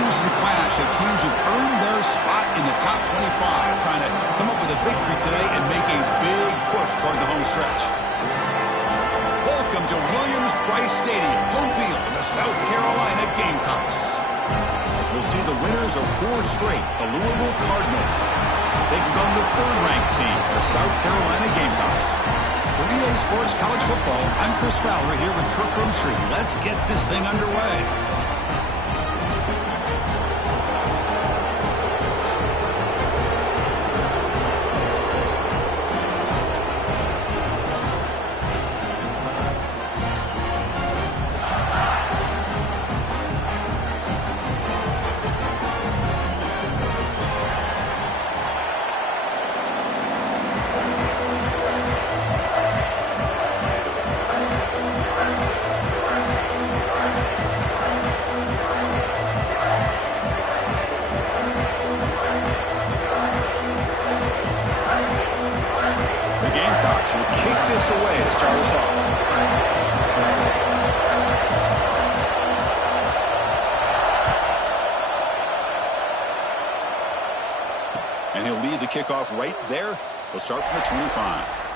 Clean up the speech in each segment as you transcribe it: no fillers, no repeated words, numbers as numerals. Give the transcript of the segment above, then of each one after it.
preseason clash of teams who've earned their spot in the top 25, trying to come up with a victory today and make a big push toward the home stretch. Welcome to Williams-Brice Stadium, home field of the South Carolina Gamecocks. As we'll see the winners of 4 straight, the Louisville Cardinals, taking on the third-ranked team, the South Carolina Gamecocks. For EA Sports College Football, I'm Chris Fowler here with Kirk Rumstreet. Let's get this thing underway. And he'll lead the kickoff right there. He'll start from the 25.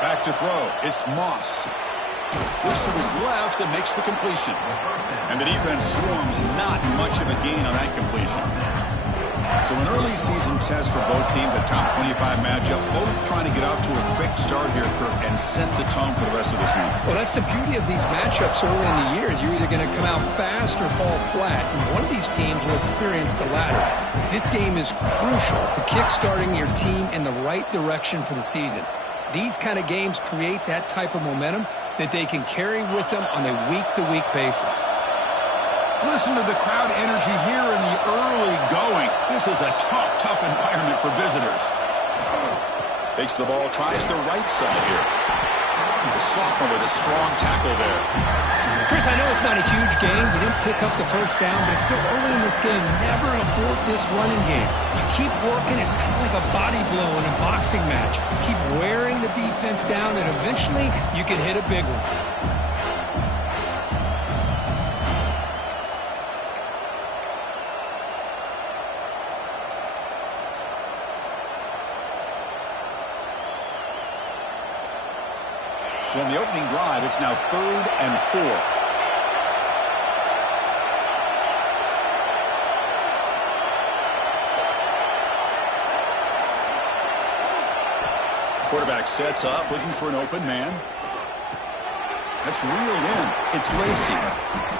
Back to throw. It's Moss. Looks to his left and makes the completion. And the defense swarms, not much of a gain on that completion. So an early season test for both teams, a top 25 matchup. Both trying to get off to a quick start here, Kirk, and set the tone for the rest of this one. Well, that's the beauty of these matchups early in the year. You're either going to come out fast or fall flat. And one of these teams will experience the latter. This game is crucial to kick-starting your team in the right direction for the season. These kind of games create that type of momentum that they can carry with them on a week-to-week basis. Listen to the crowd energy here in the early going. This is a tough environment for visitors. Takes the ball, tries the right side here. The sophomore with a strong tackle there. Chris, I know it's not a huge game. You didn't pick up the first down, but it's still early in this game. Never abort this running game. You keep working. It's kind of like a body blow in a boxing match. Keep wearing the defense down, and eventually you can hit a big one. So on the opening drive, it's now 3rd and 4. Quarterback sets up, looking for an open man. That's reeled in. It's Lacey.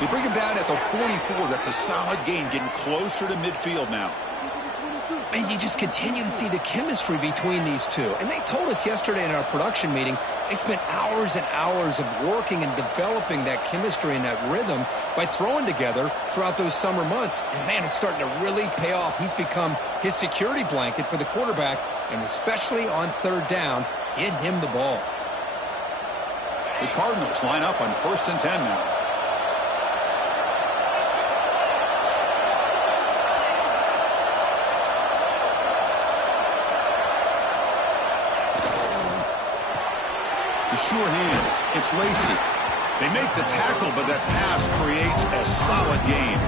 They bring him down at the 44. That's a solid gain, getting closer to midfield now. And you just continue to see the chemistry between these two. And they told us yesterday in our production meeting, they spent hours and hours of working and developing that chemistry and that rhythm by throwing together throughout those summer months. And, man, it's starting to really pay off. He's become his security blanket for the quarterback, and especially on 3rd down, get him the ball. The Cardinals line up on 1st and 10 now. The sure hands. It's Lacey. They make the tackle, but that pass creates a solid gain.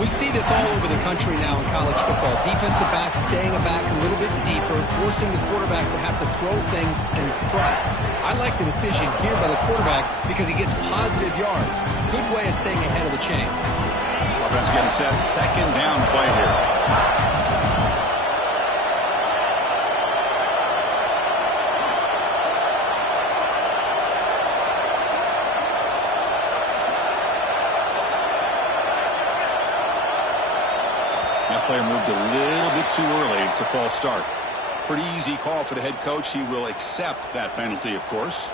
We see this all over the country now in college football. Defensive backs staying back a little bit deeper, forcing the quarterback to have to throw things in front. I like the decision here by the quarterback because he gets positive yards. It's a good way of staying ahead of the chains. Offense getting set. 2nd down play here. Player moved a little bit too early. It's a false start. Pretty easy call for the head coach. He will accept that penalty, of course.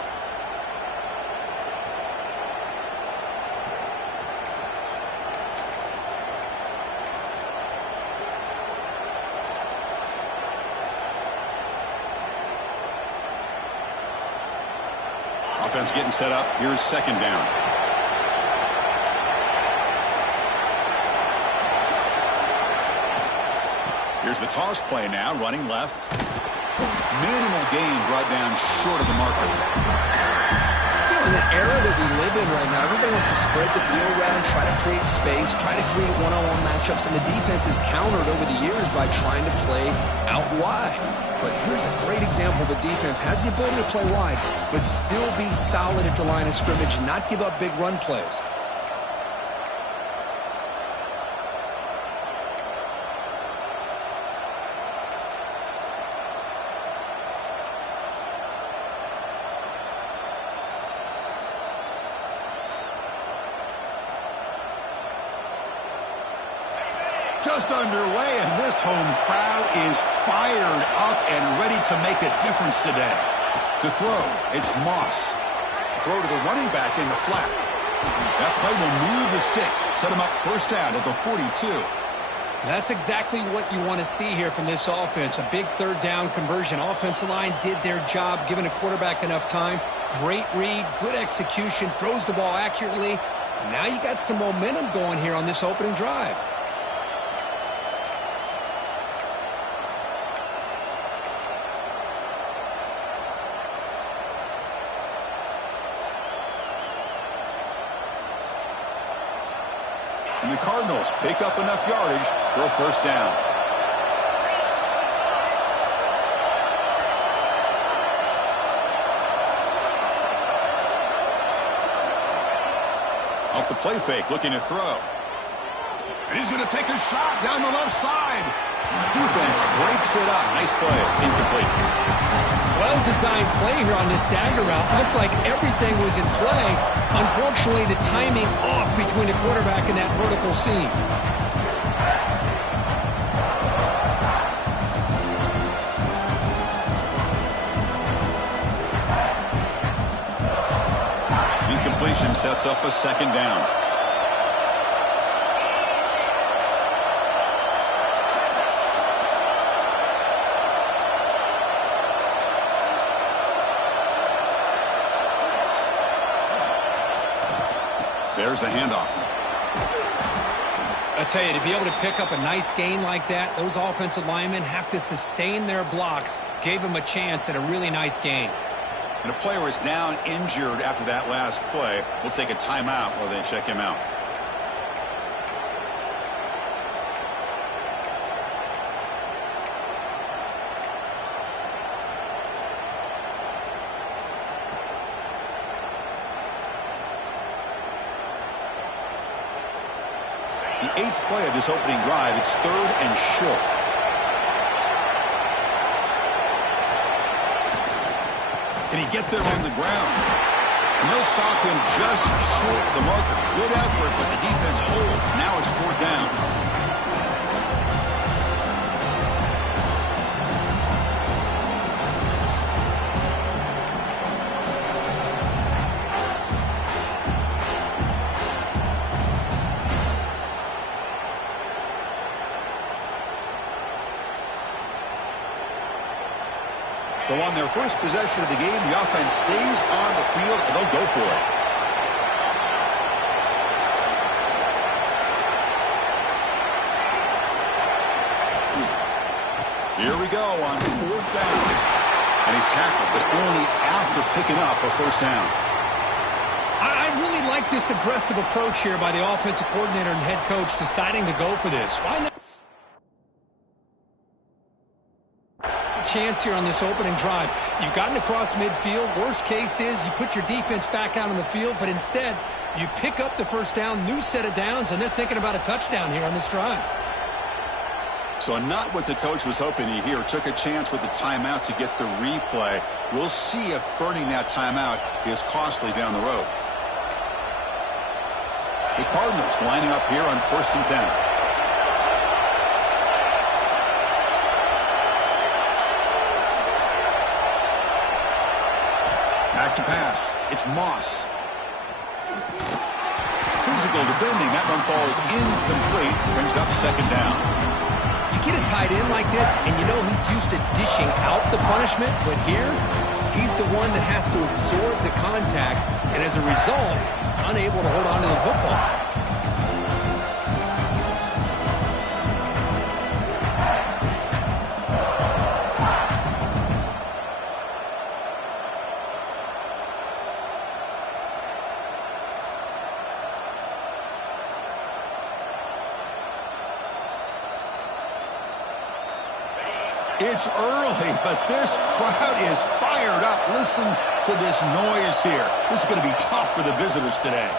Offense getting set up. Here's second down. Here's the toss play now, running left. Minimal gain brought down short of the marker. You know, in the era that we live in right now, everybody wants to spread the field around, try to create space, try to create one-on-one matchups, and the defense is countered over the years by trying to play out wide. But here's a great example. The defense has the ability to play wide, but still be solid at the line of scrimmage, not give up big run plays. Just underway, and this home crowd is fired up and ready to make a difference today. To throw, it's Moss. Throw to the running back in the flat. That play will move the sticks, set him up first down at the 42. That's exactly what you want to see here from this offense. A big third down conversion. Offensive line did their job, giving a quarterback enough time. Great read, good execution, throws the ball accurately. And now you got some momentum going here on this opening drive. And the Cardinals pick up enough yardage for a first down. Off the play fake, looking to throw. And he's going to take a shot down the left side. Defense breaks it up. Nice play. Incomplete. Well-designed play here on this dagger route. It looked like everything was in play. Unfortunately, the timing off between the quarterback and that vertical seam. Incompletion sets up a second down. There's the handoff. I tell you, to be able to pick up a nice gain like that, those offensive linemen have to sustain their blocks. Gave them a chance at a really nice gain. And a player is down injured after that last play. We'll take a timeout while they check him out. The eighth play of this opening drive. It's third and short. Can he get there on the ground? And they'll stop him just short of the marker. Good effort, but the defense holds. Now it's fourth down. So on their first possession of the game, the offense stays on the field, and they'll go for it. Here we go on fourth down. And he's tackled, but only after picking up a first down. I really like this aggressive approach here by the offensive coordinator and head coach deciding to go for this. Why not? Chance here on this opening drive. You've gotten across midfield. Worst case is you put your defense back out on the field, but instead you pick up the first down, new set of downs, and they're thinking about a touchdown here on this drive. So not what the coach was hoping to hear. Took a chance with the timeout to get the replay. We'll see if burning that timeout is costly down the road. The Cardinals lining up here on 1st and 10. Back to pass. It's Moss. Physical defending. That one falls incomplete. Brings up second down. You get a tight end like this, and you know he's used to dishing out the punishment, but here He's the one that has to absorb the contact, and as a result, he's unable to hold on to the football. It's early, but this crowd is fired up. Listen to this noise here. This is going to be tough for the visitors today.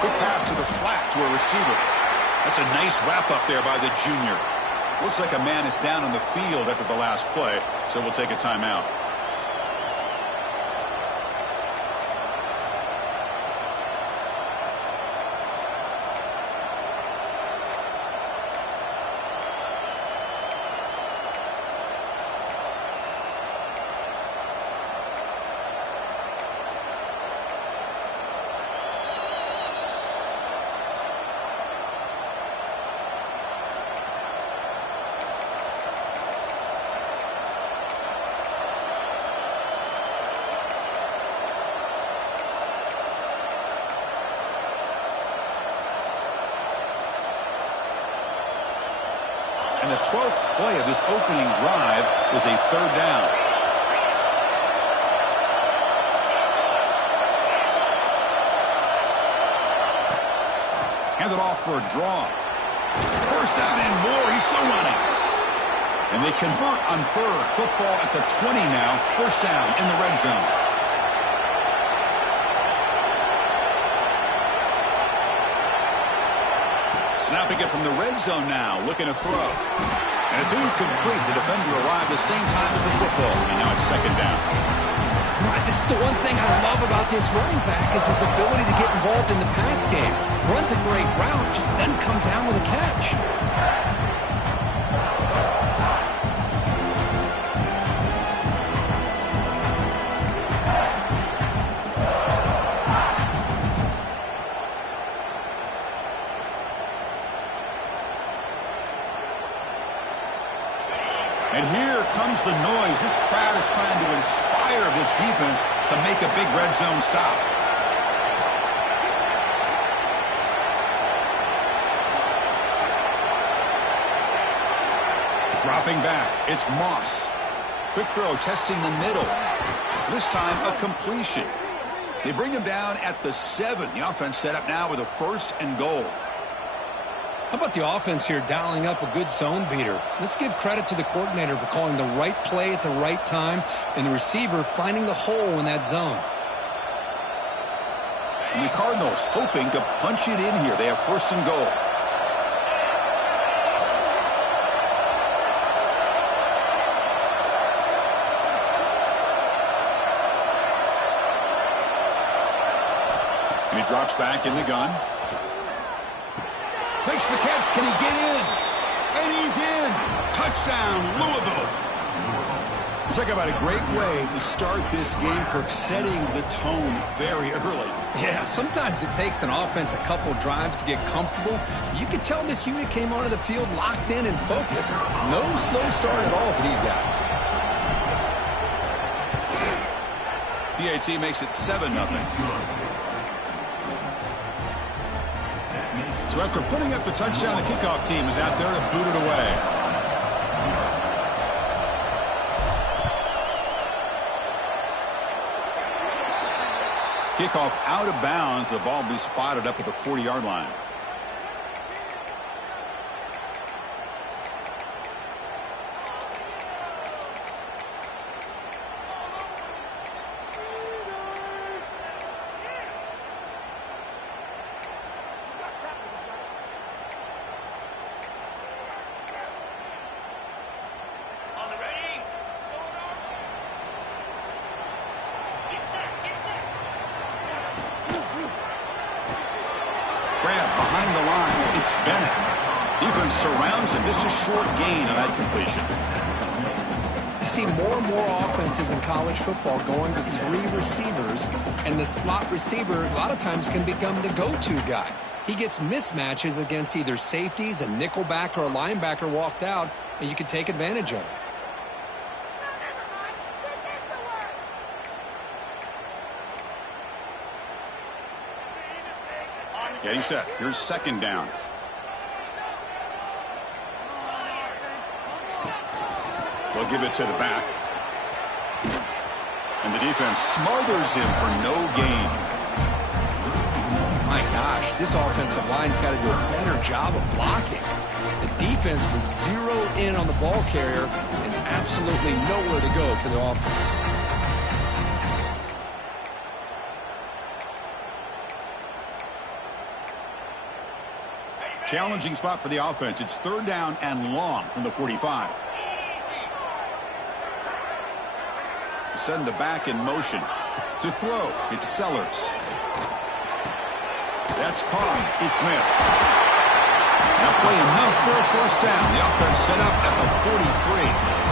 Quick pass to the flat to a receiver. That's a nice wrap-up there by the junior. Looks like a man is down on the field after the last play, so we'll take a timeout. And the 12th play of this opening drive is a third down. Hand it off for a draw. First down and more. He's still running. And they convert on third. Football at the 20 now. First down in the red zone. Snapping it from the red zone now, looking to throw. And it's incomplete. The defender arrived the same time as the football, and now it's second down. Right, this is the one thing I love about this running back is his ability to get involved in the pass game. Runs a great route, just doesn't come down with a catch. And here comes the noise. This crowd is trying to inspire this defense to make a big red zone stop. Dropping back, it's Moss. Quick throw, testing the middle. This time, a completion. They bring him down at the 7. The offense set up now with a first and goal. How about the offense here dialing up a good zone beater? Let's give credit to the coordinator for calling the right play at the right time and the receiver finding the hole in that zone. And the Cardinals hoping to punch it in here. They have first and goal. And he drops back in the gun. Makes the catch. Can he get in? And he's in. Touchdown, Louisville. Talk about a great way to start this game, Kirk, setting the tone very early. Yeah, sometimes it takes an offense a couple drives to get comfortable. You could tell this unit came onto the field locked in and focused. No slow start at all for these guys. BAT makes it 7-0. So after putting up the touchdown, the kickoff team is out there to boot it away. Kickoff out of bounds. The ball will be spotted up at the 40-yard line. Grab behind the line. It's Bennett. Defense surrounds him. Just a short gain on that completion. You see more and more offenses in college football going to 3 receivers, and the slot receiver a lot of times can become the go-to guy. He gets mismatches against either safeties, a nickelback, or a linebacker walked out, and you can take advantage of it. Getting set. Here's second down. They'll give it to the back. And the defense smothers him for no gain. My gosh, this offensive line's got to do a better job of blocking. The defense was zeroed in on the ball carrier and absolutely nowhere to go for the offense. Challenging spot for the offense. It's third down and long from the 45. Send the back in motion. To throw, it's Sellers. That's caught. It's Smith. Now play enough for a first down. The offense set up at the 43.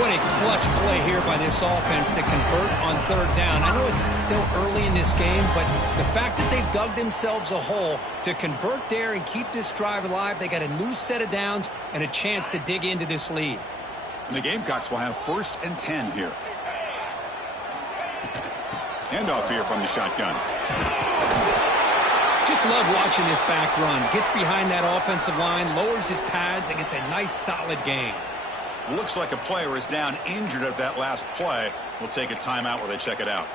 What a clutch play here by this offense to convert on third down. I know it's still early in this game, but the fact that they've dug themselves a hole to convert there and keep this drive alive, they got a new set of downs and a chance to dig into this lead. And the Gamecocks will have 1st and 10 here. Handoff here from the shotgun. Just love watching this back run. Gets behind that offensive line, lowers his pads, and gets a nice solid gain. Looks like a player is down injured at that last play. We'll take a timeout while they check it out.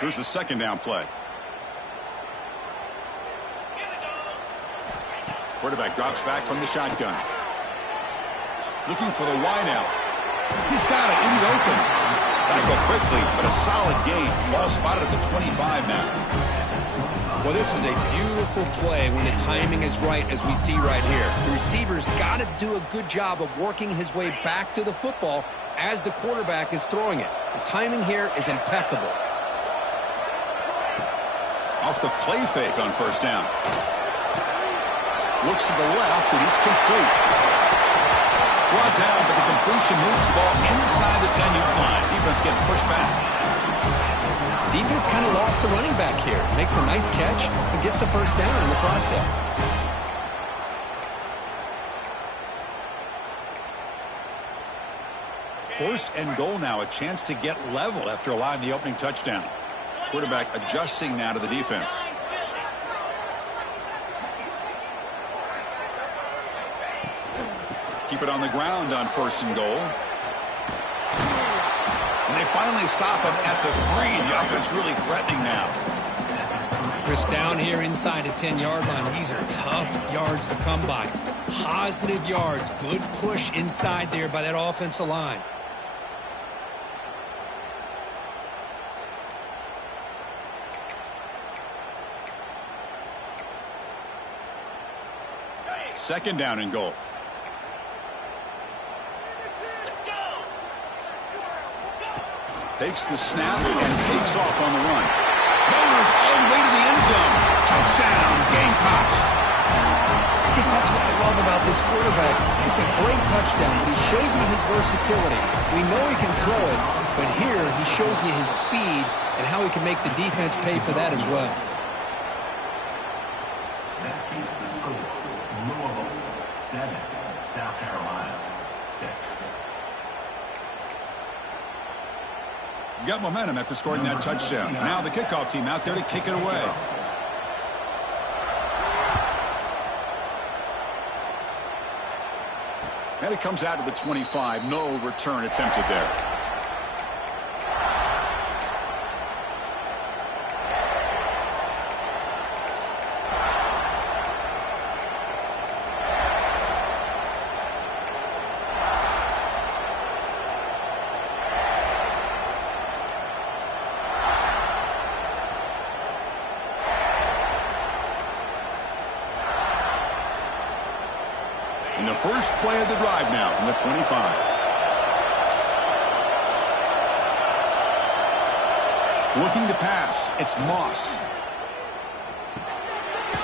Here's the second down play. Quarterback drops back from the shotgun. Looking for the wideout. He's got it in the open. Tackle quickly, but a solid gain. Ball spotted at the 25 now. Well, this is a beautiful play when the timing is right, as we see right here. The receiver's got to do a good job of working his way back to the football as the quarterback is throwing it. The timing here is impeccable. Off the play fake on first down. Looks to the left, and it's complete. Brought down, but the completion moves the ball inside the 10-yard line. Defense getting pushed back. Defense kind of lost the running back here. Makes a nice catch and gets the first down in the process. First and goal now. A chance to get level after allowing the opening touchdown. Quarterback adjusting now to the defense. Keep it on the ground on first and goal. And they finally stop him at the 3. The offense really threatening now. Chris, down here inside the 10-yard line, these are tough yards to come by. Positive yards. Good push inside there by that offensive line. Second down and goal. Takes the snap and takes off on the run. Motors all the way to the end zone. Touchdown, Gamecocks. Guess that's what I love about this quarterback. It's a great touchdown, but he shows you his versatility. We know he can throw it, but here he shows you his speed and how he can make the defense pay for that as well. That keeps the score. Louisville 7, South Carolina 6. Got momentum after scoring that touchdown. Now the kickoff team out there to kick it away. And it comes out to the 25. No return attempted there. In the first play of the drive now from the 25. Looking to pass. It's Moss.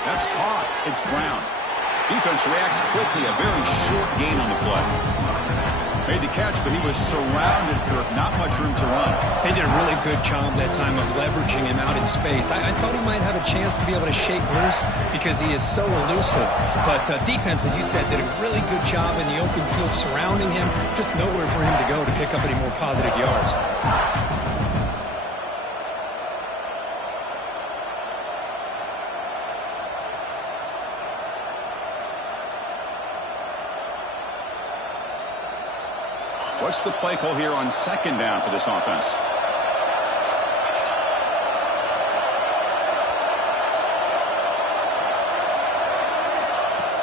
That's caught. It's Brown. Defense reacts quickly. A very short gain on the play. Made the catch, but he was surrounded, Kirk. Not much room to run. They did a really good job that time of leveraging him out in space. I thought he might have a chance to be able to shake loose because he is so elusive. But defense, as you said, did a really good job in the open field surrounding him. Just nowhere for him to go to pick up any more positive yards. What's the play call here on second down for this offense?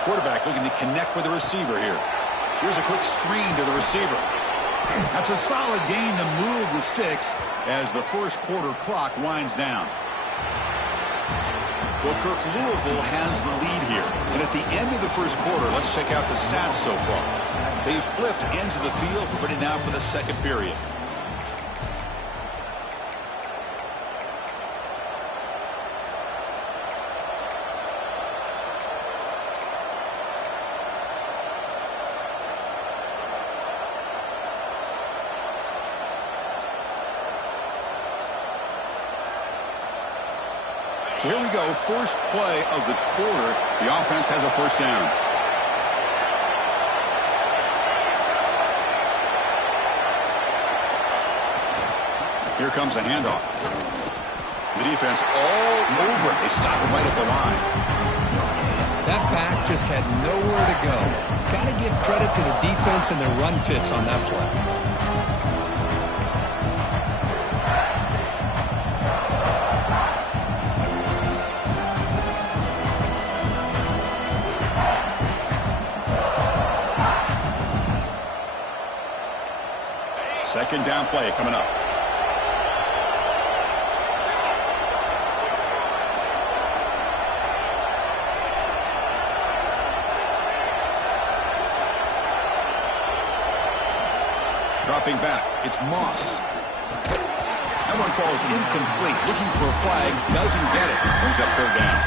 Quarterback looking to connect with the receiver here. Here's a quick screen to the receiver. That's a solid gain to move the sticks as the first quarter clock winds down. Well, Kirk, Louisville has the lead here. And at the end of the first quarter, let's check out the stats so far. They've flipped into the field, ready now for the second period. So here we go, first play of the quarter. The offense has a first down. Here comes a handoff. The defense all over it. They stop him right at the line. That back just had nowhere to go. Got to give credit to the defense and their run fits on that play. Second down play coming up. Dropping back, it's Moss. That one falls incomplete. Looking for a flag, doesn't get it. Brings up third down.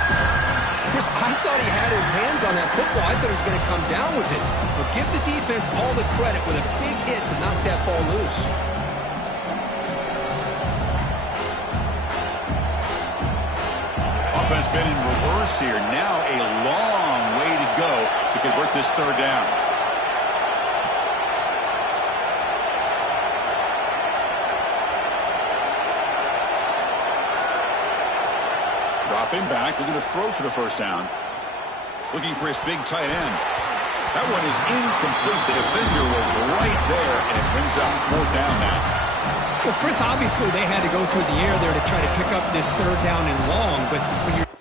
Chris, I thought he had his hands on that football. I thought he was going to come down with it. But give the defense all the credit with a big hit to knock that ball loose. Offense been in reverse here. Now a long way to go to convert this third down. Dropping back, looking to throw for the first down. Looking for his big tight end. That one is incomplete. The defender was right there, and it brings up fourth down now. Well, Chris, obviously they had to go through the air there to try to pick up this third down and long, but when you're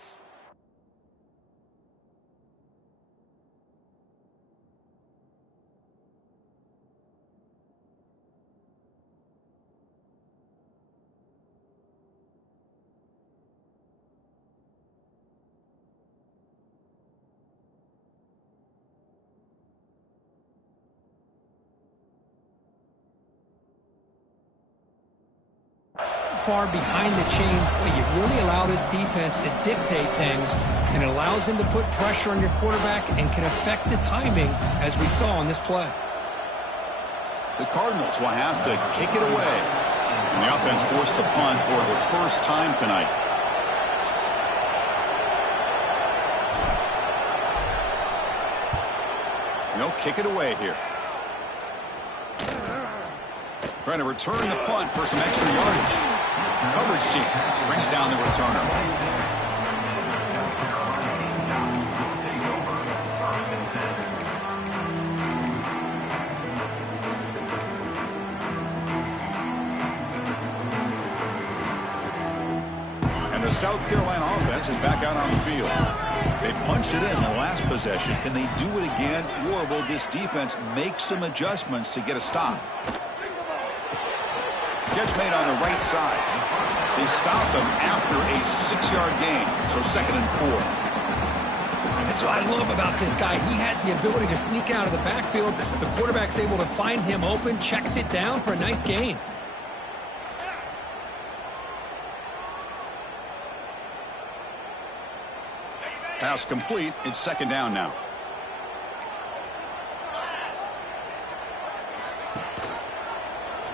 far behind the chains, but you really allow this defense to dictate things, and it allows them to put pressure on your quarterback and can affect the timing, as we saw on this play. The Cardinals will have to kick it away, and the offense forced to punt for the first time tonight. They'll kick it away here. Trying to return the punt for some extra yardage. Coverage team brings down the returner. And the South Carolina offense is back out on the field. They punched it in the last possession. Can they do it again, or will this defense make some adjustments to get a stop? Catch made on the right side. They stopped him after a 6-yard gain, so 2nd and 4. That's what I love about this guy. He has the ability to sneak out of the backfield. The quarterback's able to find him open, checks it down for a nice gain. Pass complete. It's 2nd down now.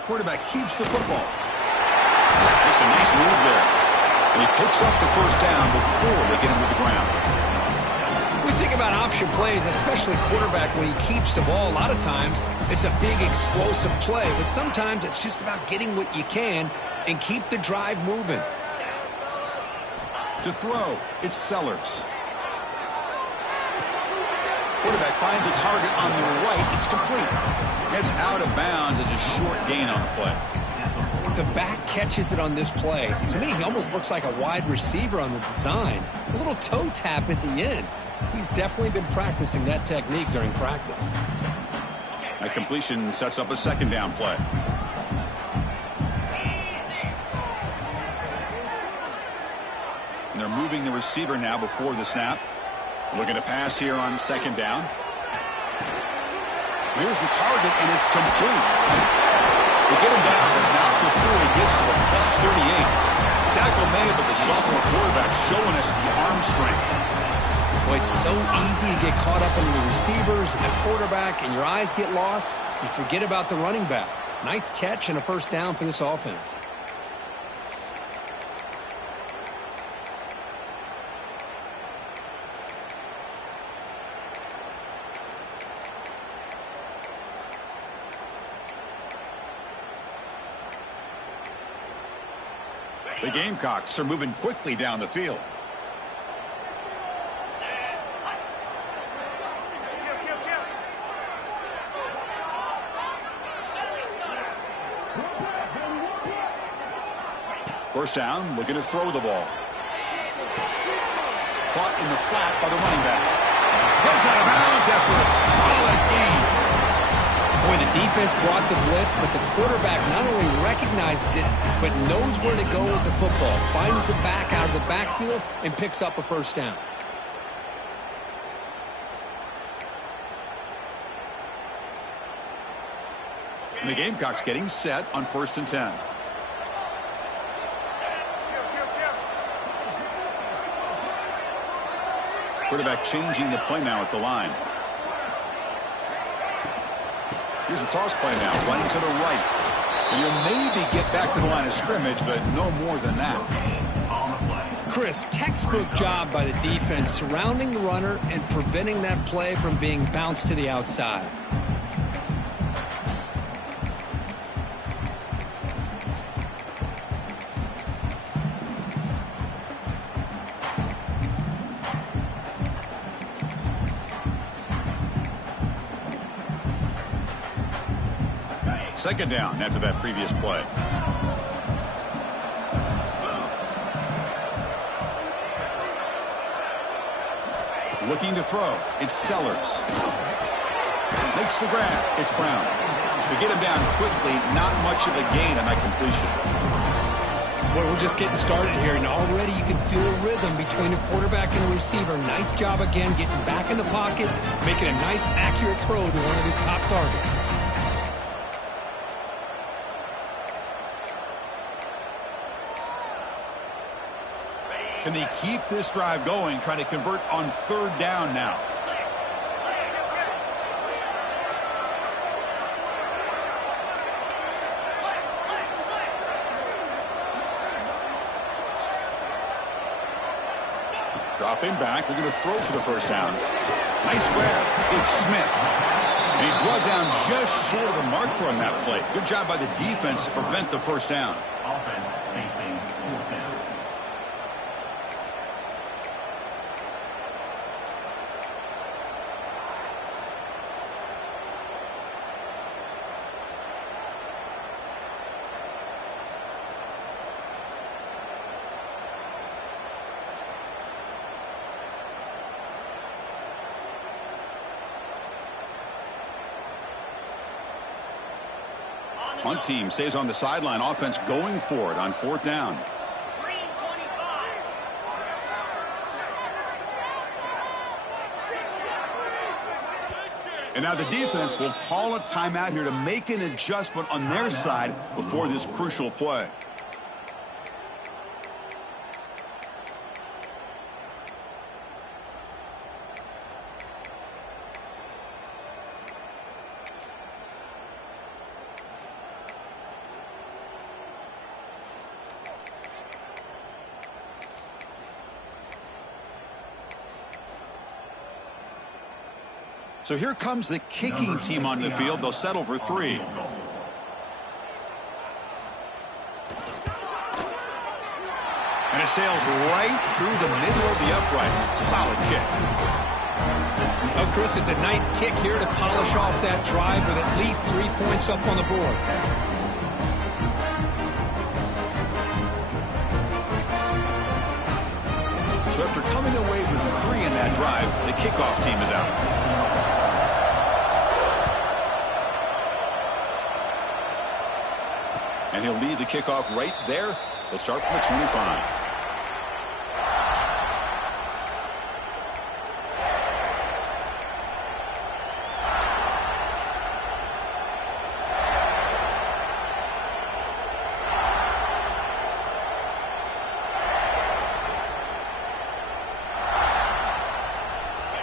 quarterback keeps the football. Makes a nice move there. And he picks up the first down before they get him to the ground. We think about option plays, especially quarterback, when he keeps the ball. A lot of times, it's a big, explosive play. But sometimes it's just about getting what you can and keep the drive moving. To throw, it's Sellers. Quarterback finds a target on the right. It's complete. Heads out of bounds as a short gain on the play. The back catches it on this play. To me, he almost looks like a wide receiver on the design. A little toe tap at the end. He's definitely been practicing that technique during practice. That completion sets up a second down play. And they're moving the receiver now before the snap. Looking to pass here on second down. Here's the target, and it's complete. They get him down, but not before he gets to the +38. Tackle made, but the sophomore quarterback showing us the arm strength. Boy, it's so easy to get caught up in the receivers and the quarterback, and your eyes get lost. You forget about the running back. Nice catch and a first down for this offense. The Gamecocks are moving quickly down the field. First down, looking to throw the ball. Caught in the flat by the running back. Heads out of bounds after a solid gain. Boy, the defense brought the blitz, but the quarterback not only recognizes it, but knows where to go with the football. Finds the back out of the backfield and picks up a first down. And the Gamecocks getting set on 1st and 10. Quarterback changing the play now at the line. Here's the toss play now, running to the right. And you'll maybe get back to the line of scrimmage, but no more than that. Chris, textbook job by the defense surrounding the runner and preventing that play from being bounced to the outside. Second down after that previous play. Looking to throw. It's Sellers. Makes the grab. It's Brown. To get him down quickly, not much of a gain on that completion. Boy, we're just getting started here, and already you can feel a rhythm between a quarterback and a receiver. Nice job again getting back in the pocket, making a nice, accurate throw to one of his top targets. Can they keep this drive going, trying to convert on third down now? Dropping back, they're going to throw for the first down. Nice grab. It's Smith. And he's brought down just short of the marker on that play. Good job by the defense to prevent the first down. Offense facing 4th down. One team stays on the sideline. Offense going for it on 4th down. And now the defense will call a timeout here to make an adjustment on their side before this crucial play. So here comes the kicking team on the field. They'll settle for 3. And it sails right through the middle of the uprights. Solid kick. Oh, Chris, it's a nice kick here to polish off that drive with at least 3 points up on the board. So after coming away with 3 in that drive, the kickoff team is out. And he'll lead the kickoff right there. They'll start from the 25.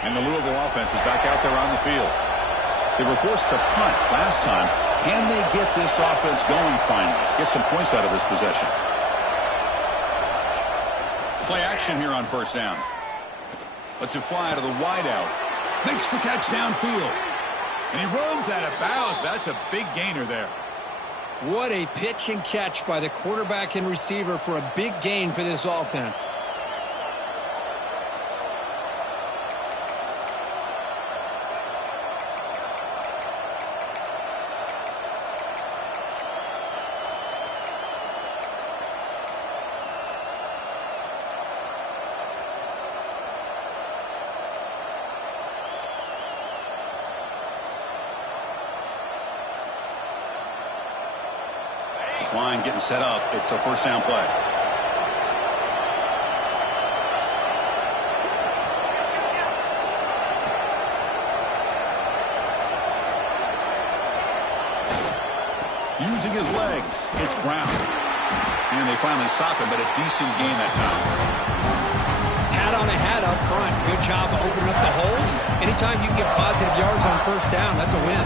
And the Louisville offense is back out there on the field. They were forced to punt last time. Can they get this offense going finally? Get some points out of this possession. Play action here on first down. Lets it fly to the wideout. Makes the catch downfield. And he runs that about. That's a big gainer there. What a pitch and catch by the quarterback and receiver for a big gain for this offense. This line getting set up. It's a first down play. Using his legs, it's Brown. And they finally stop him, but a decent gain that time. Hat on a hat up front. Good job of opening up the holes. Anytime you can get positive yards on first down, that's a win.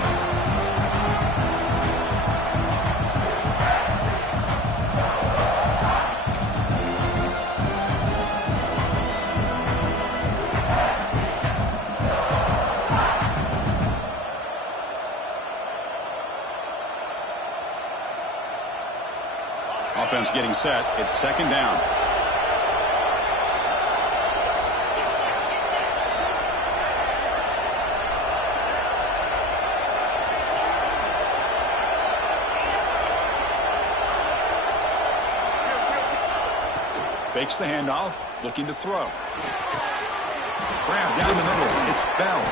Offense getting set. It's second down. Fakes the handoff, looking to throw. Grab down the middle. It's Bell.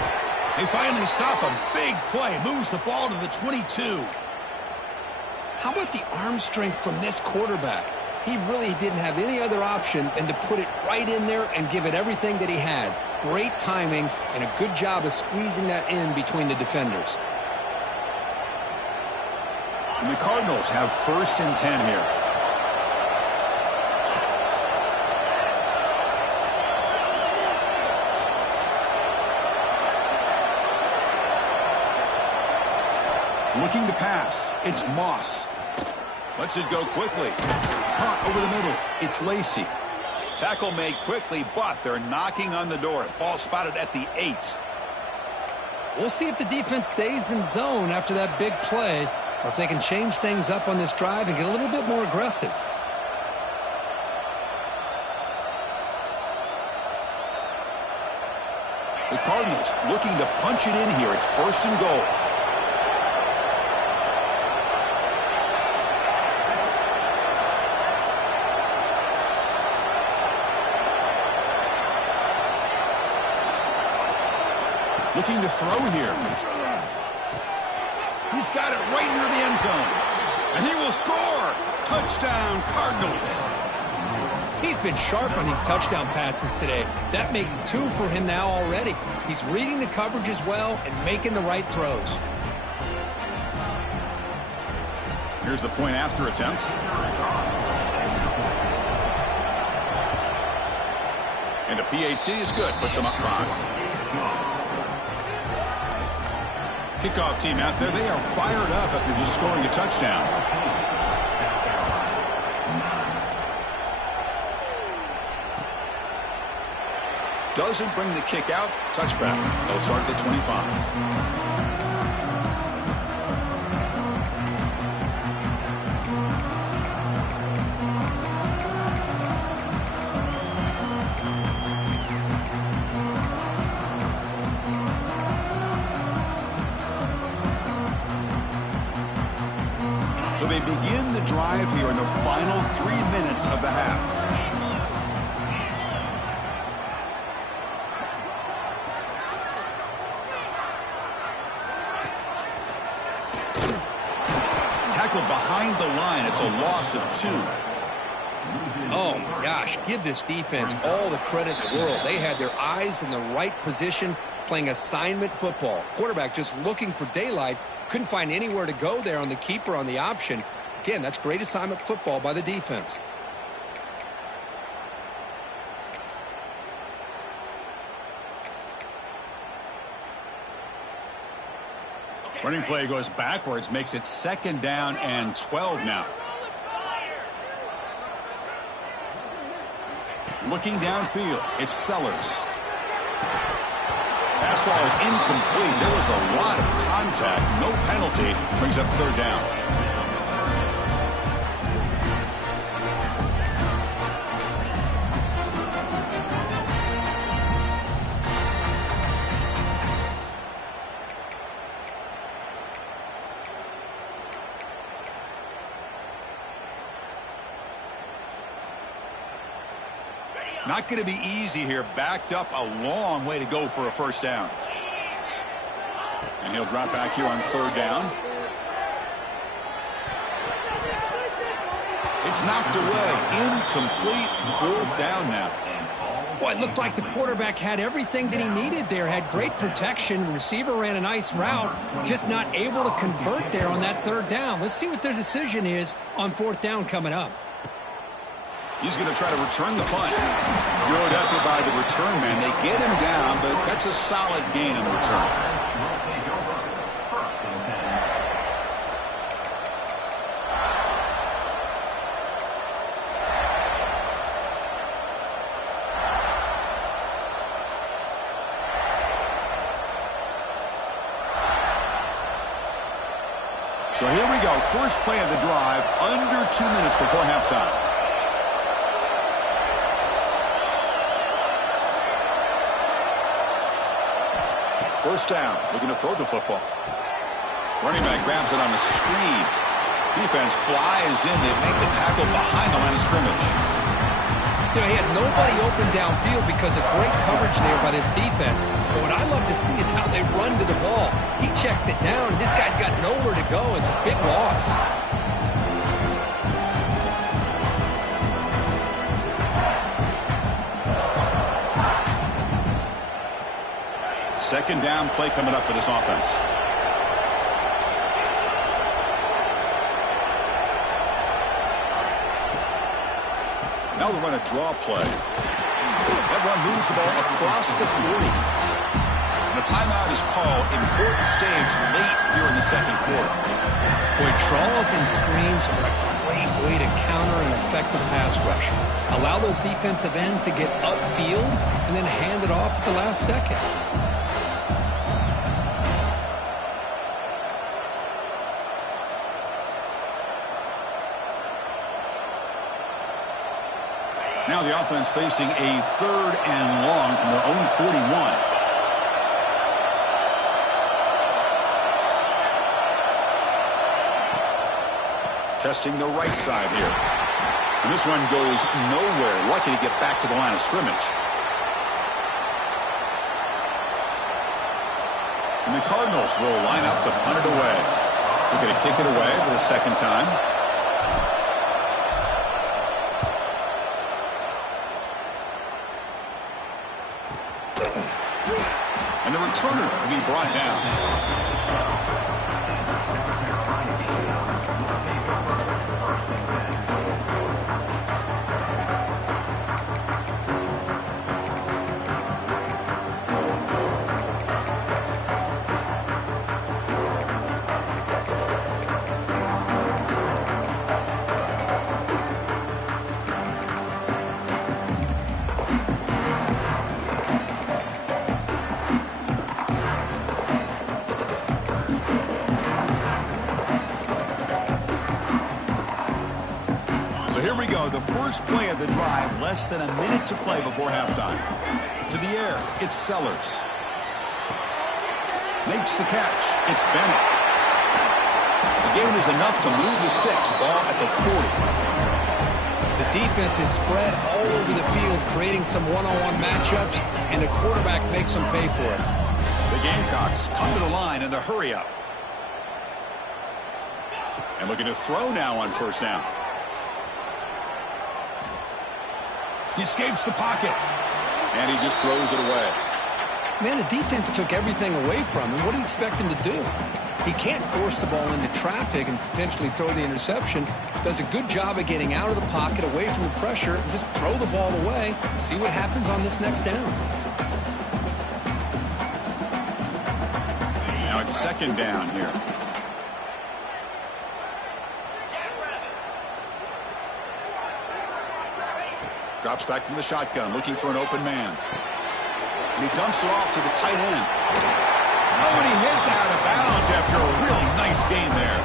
They finally stop him. Big play. Moves the ball to the 22. How about the arm strength from this quarterback? He really didn't have any other option than to put it right in there and give it everything that he had. Great timing and a good job of squeezing that in between the defenders. And the Cardinals have first and 10 here. Looking to pass. It's Moss. Lets it go quickly. Caught over the middle. It's Lacey. Tackle made quickly, but they're knocking on the door. Ball spotted at the 8. We'll see if the defense stays in zone after that big play, or if they can change things up on this drive and get a little bit more aggressive. The Cardinals looking to punch it in here. It's first and goal. Looking to throw here. He's got it right near the end zone. And he will score. Touchdown, Cardinals. He's been sharp on these touchdown passes today. That makes 2 for him now already. He's reading the coverage as well and making the right throws. Here's the point after attempt. And the PAT is good. Puts him up 5. Kickoff team out there. They are fired up after just scoring a touchdown. Doesn't bring the kick out. Touchback. They'll start at the 25. So they begin the drive here in the final 3 minutes of the half. Tackled behind the line. It's a loss of 2. Oh, my gosh. Give this defense all the credit in the world. They had their eyes in the right position, playing assignment football. Quarterback just looking for daylight. Couldn't find anywhere to go there on the keeper on the option. Again, that's great assignment football by the defense. Running play goes backwards, makes it 2nd down and 12 now. Looking downfield, it's Sellers. Pass ball is incomplete. There was a lot of contact. No penalty. Brings up 3rd down. Not going to be easy here. Backed up a long way to go for a 1st down. And he'll drop back here on 3rd down. It's knocked away. Incomplete. 4th down now. Boy, it looked like the quarterback had everything that he needed there. Had great protection. Receiver ran a nice route. Just not able to convert there on that 3rd down. Let's see what their decision is on 4th down coming up. He's going to try to return the punt. Good effort by the return man. They get him down, but that's a solid gain in the return. So here we go. First play of the drive, under 2 minutes before halftime. First down, looking to throw the football. Running back grabs it on the screen. Defense flies in. They make the tackle behind the line of scrimmage. You know, he had nobody open downfield because of great coverage there by this defense. But what I love to see is how they run to the ball. He checks it down, and this guy's got nowhere to go. It's a big loss. Second down play coming up for this offense. Now we run a draw play. That run moves the ball across the 40. And a timeout is called. Important stage late here in the 2nd quarter. Boy, draws and screens are a great way to counter an effective pass rush. Allow those defensive ends to get upfield and then hand it off at the last second. Now the offense facing a 3rd and long from their own 41. Testing the right side here. And this one goes nowhere. Lucky to get back to the line of scrimmage. And the Cardinals will line up to punt it away. They're going to kick it away for the 2nd time. And the returner will be brought down. So here we go, the first play of the drive, less than a minute to play before halftime. To the air, it's Sellers. Makes the catch. It's Bennett. The gain is enough to move the sticks. Ball at the 40. The defense is spread all over the field, creating some one-on-one matchups, and the quarterback makes them pay for it. The Gamecocks come to the line in the hurry-up. And looking to throw now on first down. He escapes the pocket. And he just throws it away. Man, the defense took everything away from him. What do you expect him to do? He can't force the ball into traffic and potentially throw the interception. Does a good job of getting out of the pocket, away from the pressure, and just throw the ball away. See what happens on this next down. Now it's second down here. Drops back from the shotgun, looking for an open man. And he dumps it off to the tight end. Oh, and he heads out of bounds after a really nice game there.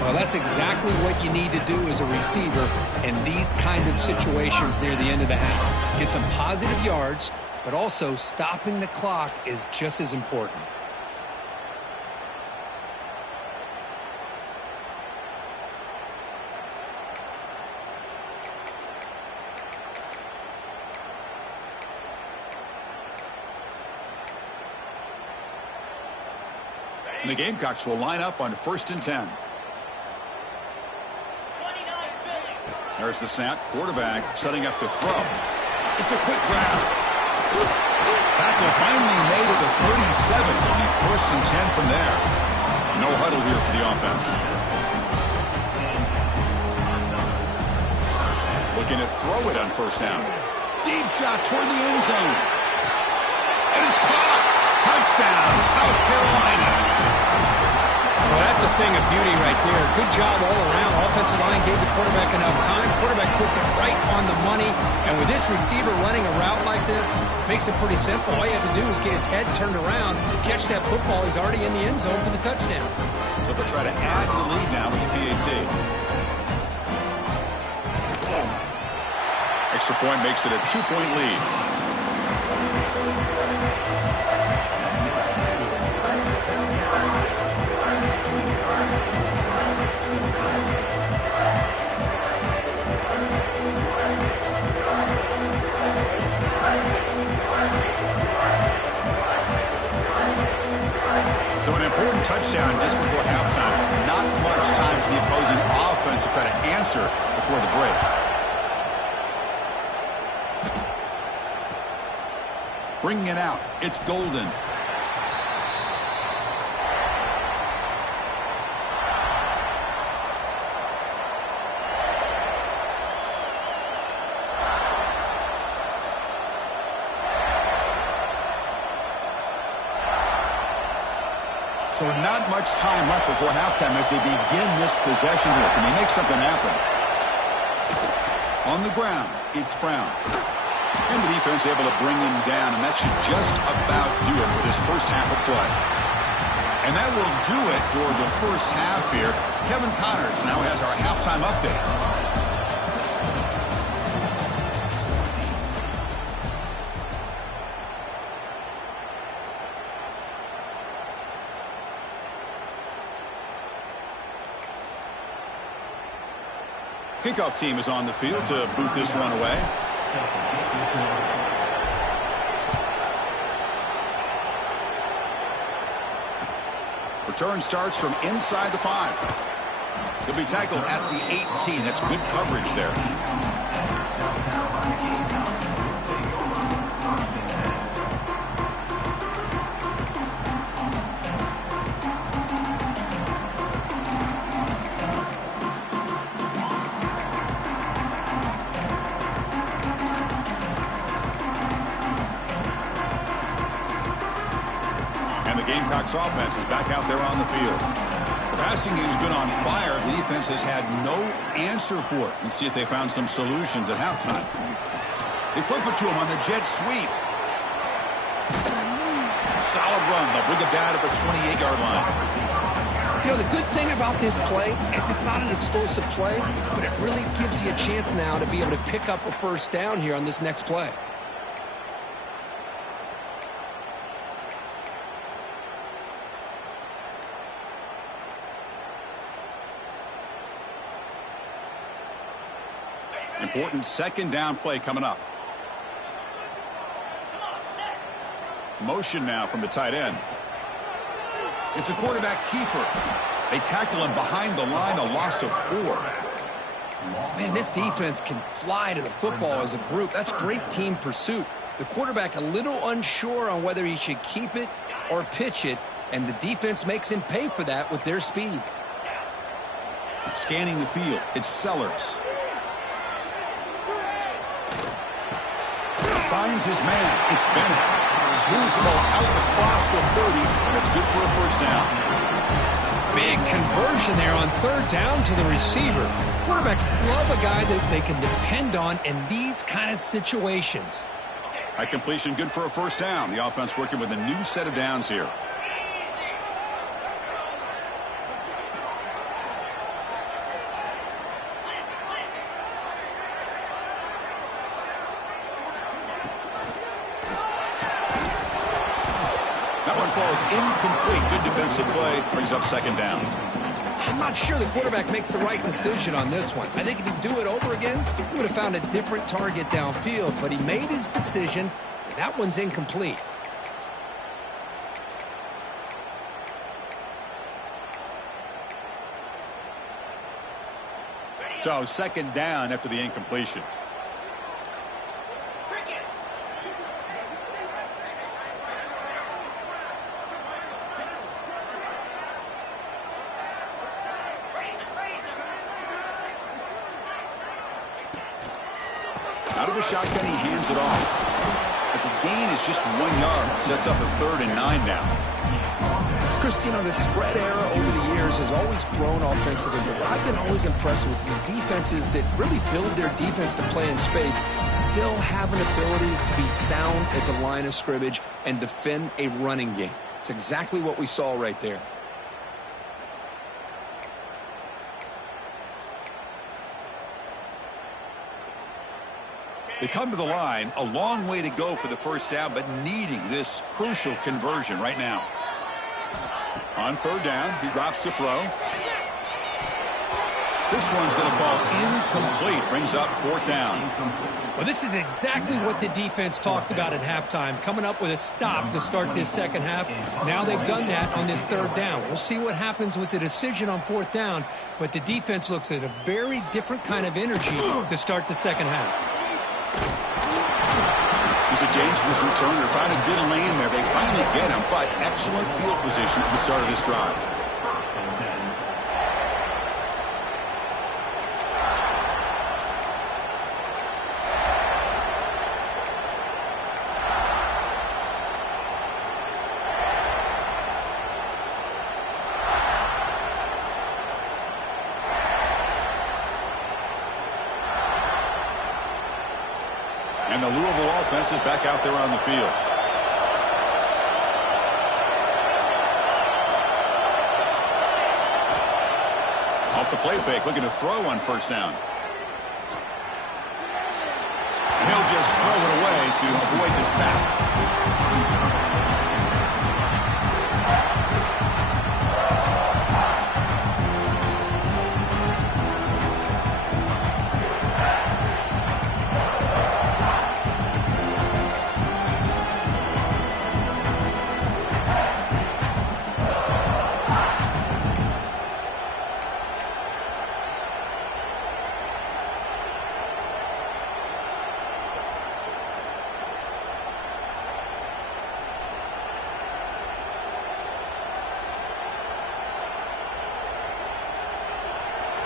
Well, that's exactly what you need to do as a receiver in these kind of situations near the end of the half. Get some positive yards, but also stopping the clock is just as important. And the Gamecocks will line up on 1st and 10. There's the snap. Quarterback setting up the throw. It's a quick grab. Tackle finally made at the 37. It'll be 1st and 10 from there. No huddle here for the offense. Looking to throw it on first down. Deep shot toward the end zone. And it's caught. Touchdown, South Carolina. Well, that's a thing of beauty right there. Good job all around. Offensive line gave the quarterback enough time. Quarterback puts it right on the money. And with this receiver running a route like this, makes it pretty simple. All you have to do is get his head turned around, catch that football. He's already in the end zone for the touchdown. So they'll try to add to the lead now with the PAT. Extra point makes it a 2-point lead. So an important touchdown just before halftime. Not much time for the opposing offense to try to answer before the break. Bringing it out, it's Golden. So not much time left before halftime as they begin this possession here. Can they make something happen? On the ground, it's Brown. And the defense able to bring him down, and that should just about do it for this first half of play. And that will do it for the first half here. Kevin Connors now has our halftime update. Kickoff team is on the field to boot this one away. Return starts from inside the 5. He'll be tackled at the 18. That's good coverage there. Gamecocks offense is back out there on the field. The passing game's been on fire. The defense has had no answer for it. Let's see if they found some solutions at halftime. They flip it to him on the jet sweep. Solid run. They'll bring it down at the 28-yard line. You know, the good thing about this play is it's not an explosive play, but it really gives you a chance now to be able to pick up a first down here on this next play. Important second down play coming up. Motion now from the tight end. It's a quarterback keeper. They tackle him behind the line, a loss of 4. Man, this defense can fly to the football as a group. That's great team pursuit. The quarterback a little unsure on whether he should keep it or pitch it, and the defense makes him pay for that with their speed. Scanning the field, it's Sellers. Finds his man. It's Bennett. Louisville out across the 30, and it's good for a first down. Big conversion there on third down to the receiver. Quarterbacks love a guy that they can depend on in these kind of situations. That completion good for a first down. The offense working with a new set of downs here. Falls incomplete. Good defensive play. Brings up second down. I'm not sure the quarterback makes the right decision on this one. I think if he'd do it over again, he would have found a different target downfield, but he made his decision. That one's incomplete. So second down after the incompletion. Out of the shotgun, he hands it off. But the gain is just 1 yard. Sets up a 3rd and 9 now. Chris, you know, the spread era over the years has always grown offensively, but I've been always impressed with the defenses that really build their defense to play in space, still have an ability to be sound at the line of scrimmage and defend a running game. It's exactly what we saw right there. They come to the line, a long way to go for the first down, but needing this crucial conversion right now. On third down, he drops to throw. This one's going to fall incomplete. Brings up 4th down. Well, this is exactly what the defense talked about at halftime, coming up with a stop to start this second half. Now they've done that on this third down. We'll see what happens with the decision on 4th down, but the defense looks at a very different kind of energy to start the second half. He's a dangerous returner. Found a good lane there. They finally get him, but excellent field position at the start of this drive. And the Louisville offense is back out there on the field. Off the play fake, looking to throw on first down. He'll just throw it away to avoid the sack.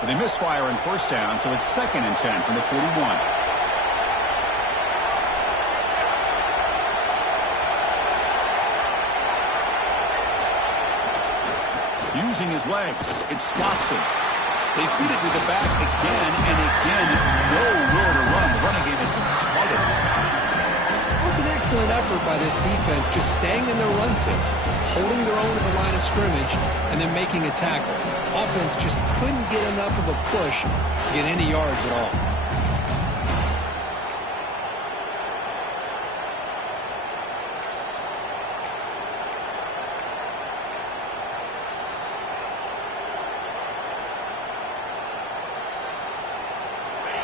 They misfire in first down, so it's 2nd and 10 from the 41. Using his legs, it's Watson. They feed it to the back again and again. Nowhere to run. The running game has been smothered. It was an excellent effort by this defense, just staying in their run fits, holding their own at the line of scrimmage, and then making a tackle. Offense just couldn't get enough of a push to get any yards at all.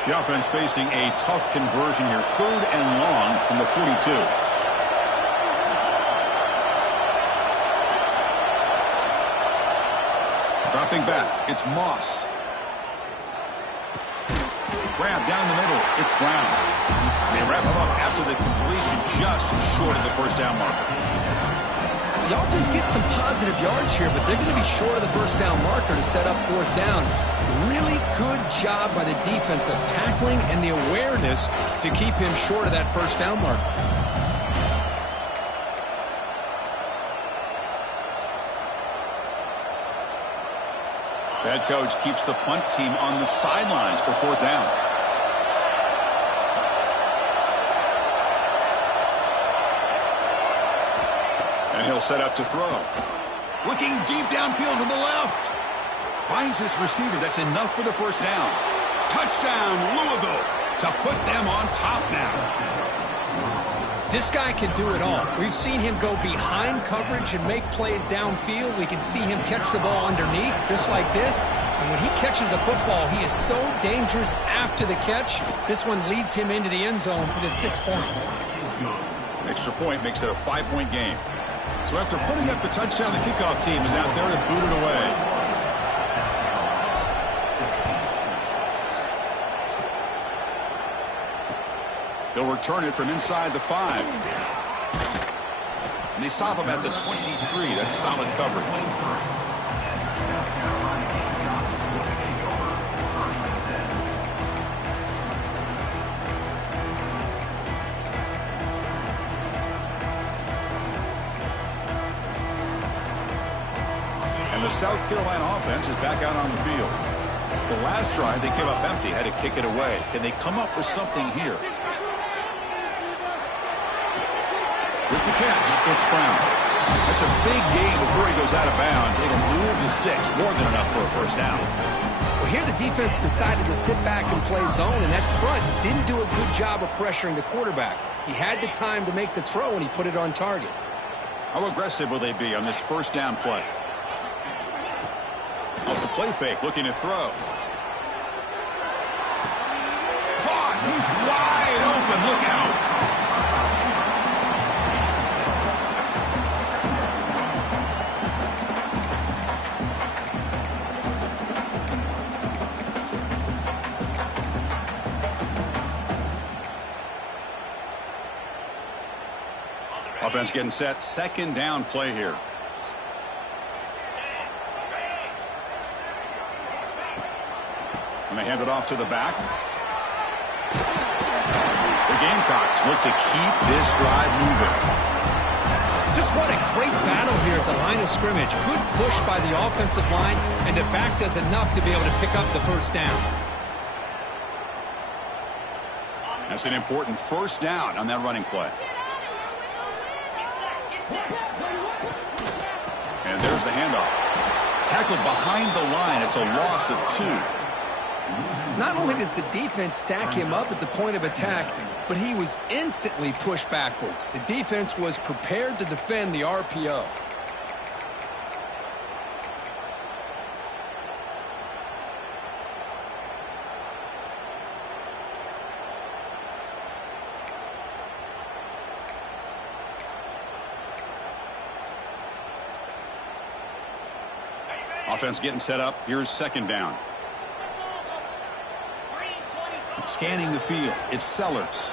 The offense facing a tough conversion here. 3rd and long from the 42. Dropping back, it's Moss. Grab down the middle, it's Brown. They wrap him up after the completion, just short of the first down marker. The offense gets some positive yards here, but they're going to be short of the first down marker to set up 4th down. Really good job by the defense of tackling and the awareness to keep him short of that first down marker. The head coach keeps the punt team on the sidelines for 4th down. And he'll set up to throw. Looking deep downfield to the left. Finds this receiver. That's enough for the first down. Touchdown, Louisville, to put them on top now. This guy can do it all. We've seen him go behind coverage and make plays downfield. We can see him catch the ball underneath, just like this. And when he catches a football, he is so dangerous after the catch. This one leads him into the end zone for the 6 points. Extra point makes it a 5-point game. So after putting up the touchdown, the kickoff team is out there to boot it away. They'll return it from inside the 5. And they stop him at the 23. That's solid coverage. And the South Carolina offense is back out on the field. The last drive, they came up empty, had to kick it away. Can they come up with something here? With the catch, it's Brown. That's a big gain before he goes out of bounds. It'll move the sticks, more than enough for a first down. Well, here the defense decided to sit back and play zone, and that front didn't do a good job of pressuring the quarterback. He had the time to make the throw, and he put it on target. How aggressive will they be on this first down play? Off the play fake, looking to throw. Caught! He's wide open. Look out! Offense getting set. 2nd down play here. And they hand it off to the back. The Gamecocks look to keep this drive moving. Just what a great battle here at the line of scrimmage. Good push by the offensive line, and the back does enough to be able to pick up the first down. That's an important first down on that running play. And there's the handoff. Tackled behind the line. It's a loss of 2. Not only does the defense stack him up at the point of attack, but he was instantly pushed backwards. The defense was prepared to defend the RPO. Offense getting set up. Here's 2nd down. Scanning the field. It's Sellers.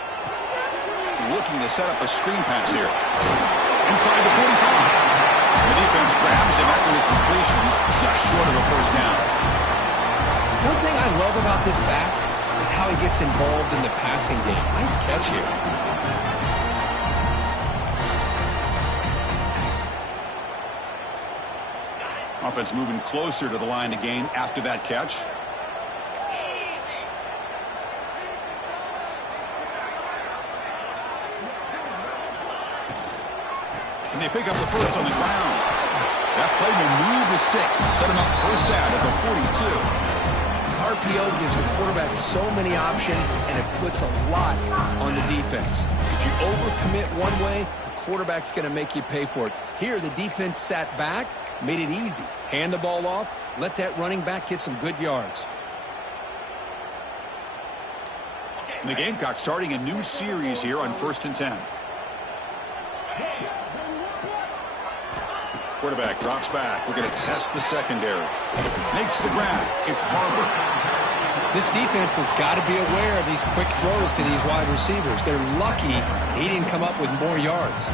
Looking to set up a screen pass here. Inside the 45. The defense grabs him after the completion. He's just short of a first down. One thing I love about this back is how he gets involved in the passing game. Nice catch here. Offense moving closer to the line to gain after that catch. and they pick up the first on the ground. That play will move the sticks, set him up first down at the 42. RPO gives the quarterback so many options, and it puts a lot on the defense. If you overcommit one way, the quarterback's going to make you pay for it. Here, the defense sat back, made it easy. Hand the ball off, let that running back get some good yards. And the Gamecocks starting a new series here on 1st and 10. Quarterback drops back. We're going to test the secondary. Makes the grab. It's Barber. This defense has got to be aware of these quick throws to these wide receivers. They're lucky he didn't come up with more yards.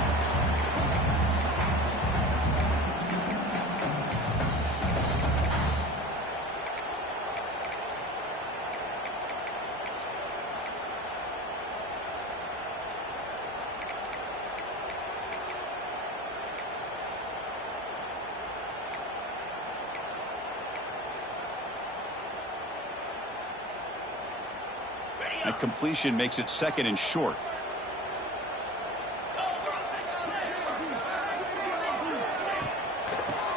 That completion makes it 2nd and short.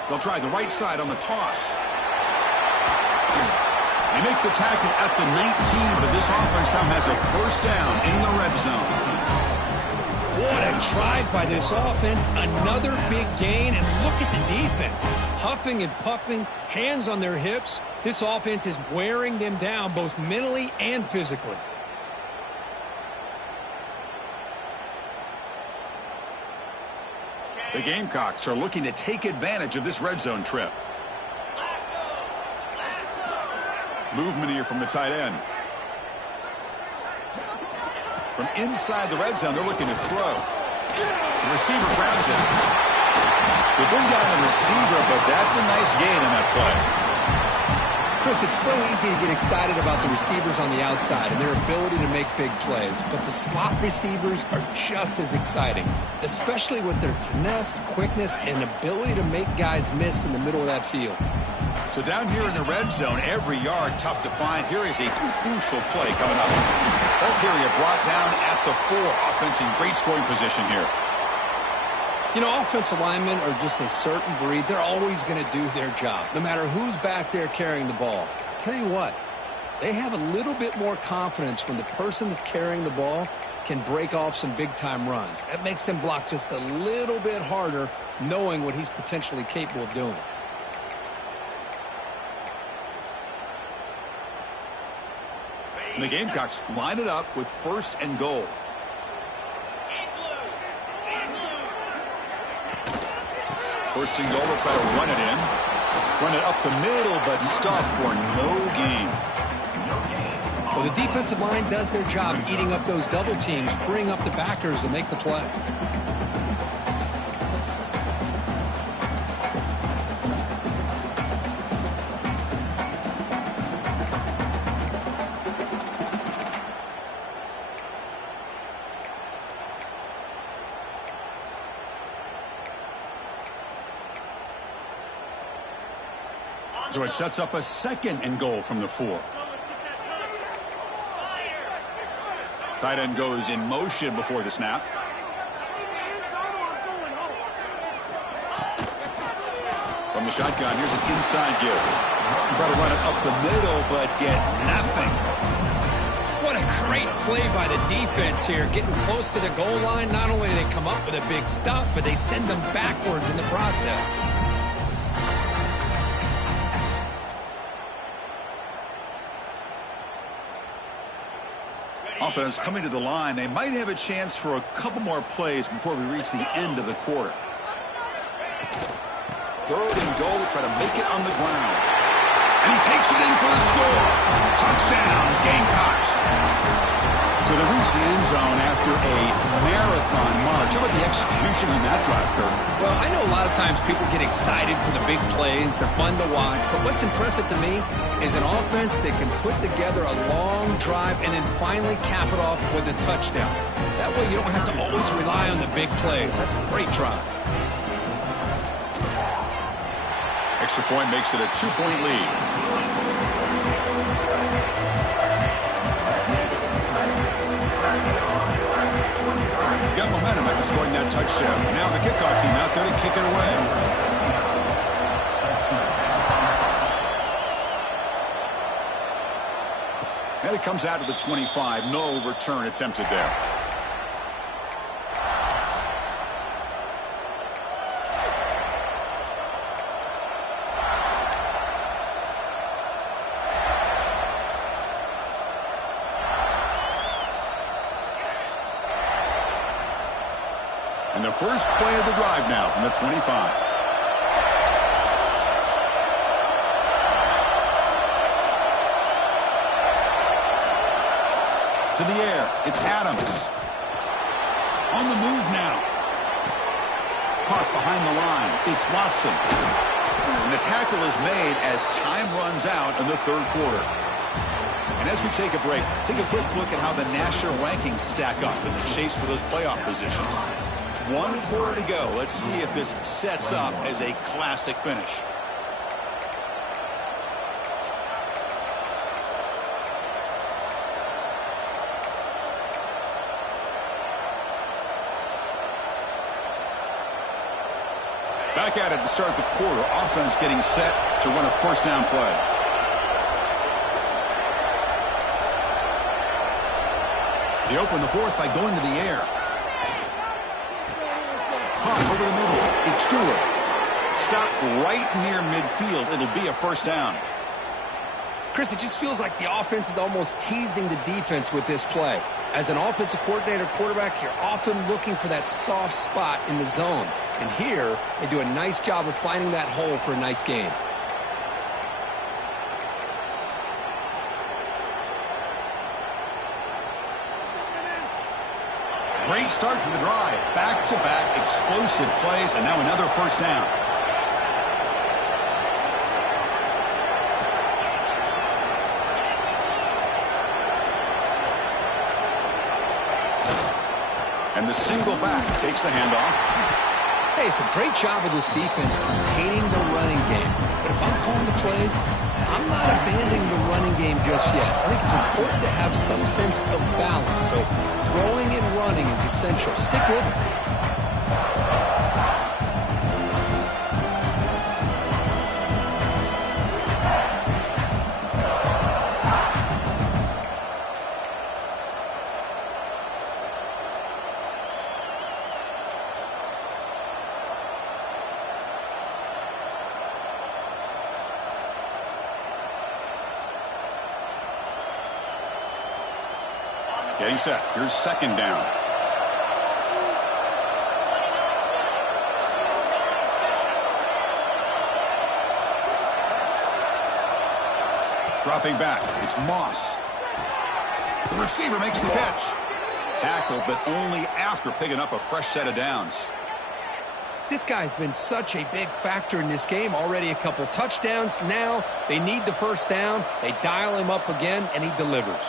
They'll try the right side on the toss. They make the tackle at the 19, but this offense now has a first down in the red zone. What a drive by this offense. Another big gain, and look at the defense. Huffing and puffing, hands on their hips. This offense is wearing them down both mentally and physically. The Gamecocks are looking to take advantage of this red zone trip. Movement here from the tight end. From inside the red zone, they're looking to throw. The receiver grabs it. They bring down the receiver, but that's a nice gain on that play. Chris, it's so easy to get excited about the receivers on the outside and their ability to make big plays, but the slot receivers are just as exciting, especially with their finesse, quickness, and ability to make guys miss in the middle of that field. So down here in the red zone, every yard tough to find. Here is a crucial play coming up. Ball carrier brought down at the 4. Offense in great scoring position here. You know, offensive linemen are just a certain breed. They're always going to do their job, no matter who's back there carrying the ball. I'll tell you what, they have a little bit more confidence when the person that's carrying the ball can break off some big-time runs. That makes them block just a little bit harder, knowing what he's potentially capable of doing. And the Gamecocks line it up with 1st and goal. First and goal, they'll try to run it in. Run it up the middle, but stop for no gain. Well, the defensive line does their job eating up those double teams, freeing up the backers to make the play. So it sets up a 2nd and goal from the 4. Tight end goes in motion before the snap. From the shotgun, here's an inside give. Try to run it up the middle, but get nothing. What a great play by the defense here. Getting close to the goal line, not only do they come up with a big stop, but they send them backwards in the process. Offense coming to the line. They might have a chance for a couple more plays before we reach the end of the quarter. 3rd and goal to try to make it on the ground. And he takes it in for the score. Touchdown, Gamecocks. So they reach the end zone after a marathon march. How about the execution on that drive, Kurt? Well, I know a lot of times people get excited for the big plays. They're fun to watch. But what's impressive to me is an offense that can put together a long drive and then finally cap it off with a touchdown. That way you don't have to always rely on the big plays. That's a great drive. Extra point makes it a 2-point lead. Got momentum after scoring that touchdown. Now the kickoff team And it comes out to the 25. No return attempted there. And the first play of the drive now from the 25. To the air, it's Adams. On the move now. Caught behind the line, it's Watson. And the tackle is made as time runs out in the third quarter. And as we take a break, take a quick look at how the national rankings stack up in the chase for those playoff positions. 1 quarter to go. Let's see if this sets up as a classic finish. Back at it to start the quarter. Offense getting set to run a first down play. They open the fourth by going to the air. Pop over the middle. It's Stewart. Stop right near midfield. It'll be a first down. Chris, it just feels like the offense is almost teasing the defense with this play. As an offensive coordinator, quarterback, you're often looking for that soft spot in the zone. And here, they do a nice job of finding that hole for a nice gain. Great start to the drive. Back-to-back explosive plays, and now another first down. And the single back takes the handoff. Hey, it's a great job of this defense containing the running game. But if I'm calling the plays, I'm not abandoning the running game just yet. I think it's important to have some sense of balance. So throwing and running is essential. Stick with it. Getting set. Here's second down. Dropping back. It's Moss. The receiver makes the catch. Tackle, but only after picking up a fresh set of downs. This guy's been such a big factor in this game. Already a couple touchdowns. Now they need the first down. They dial him up again, and he delivers.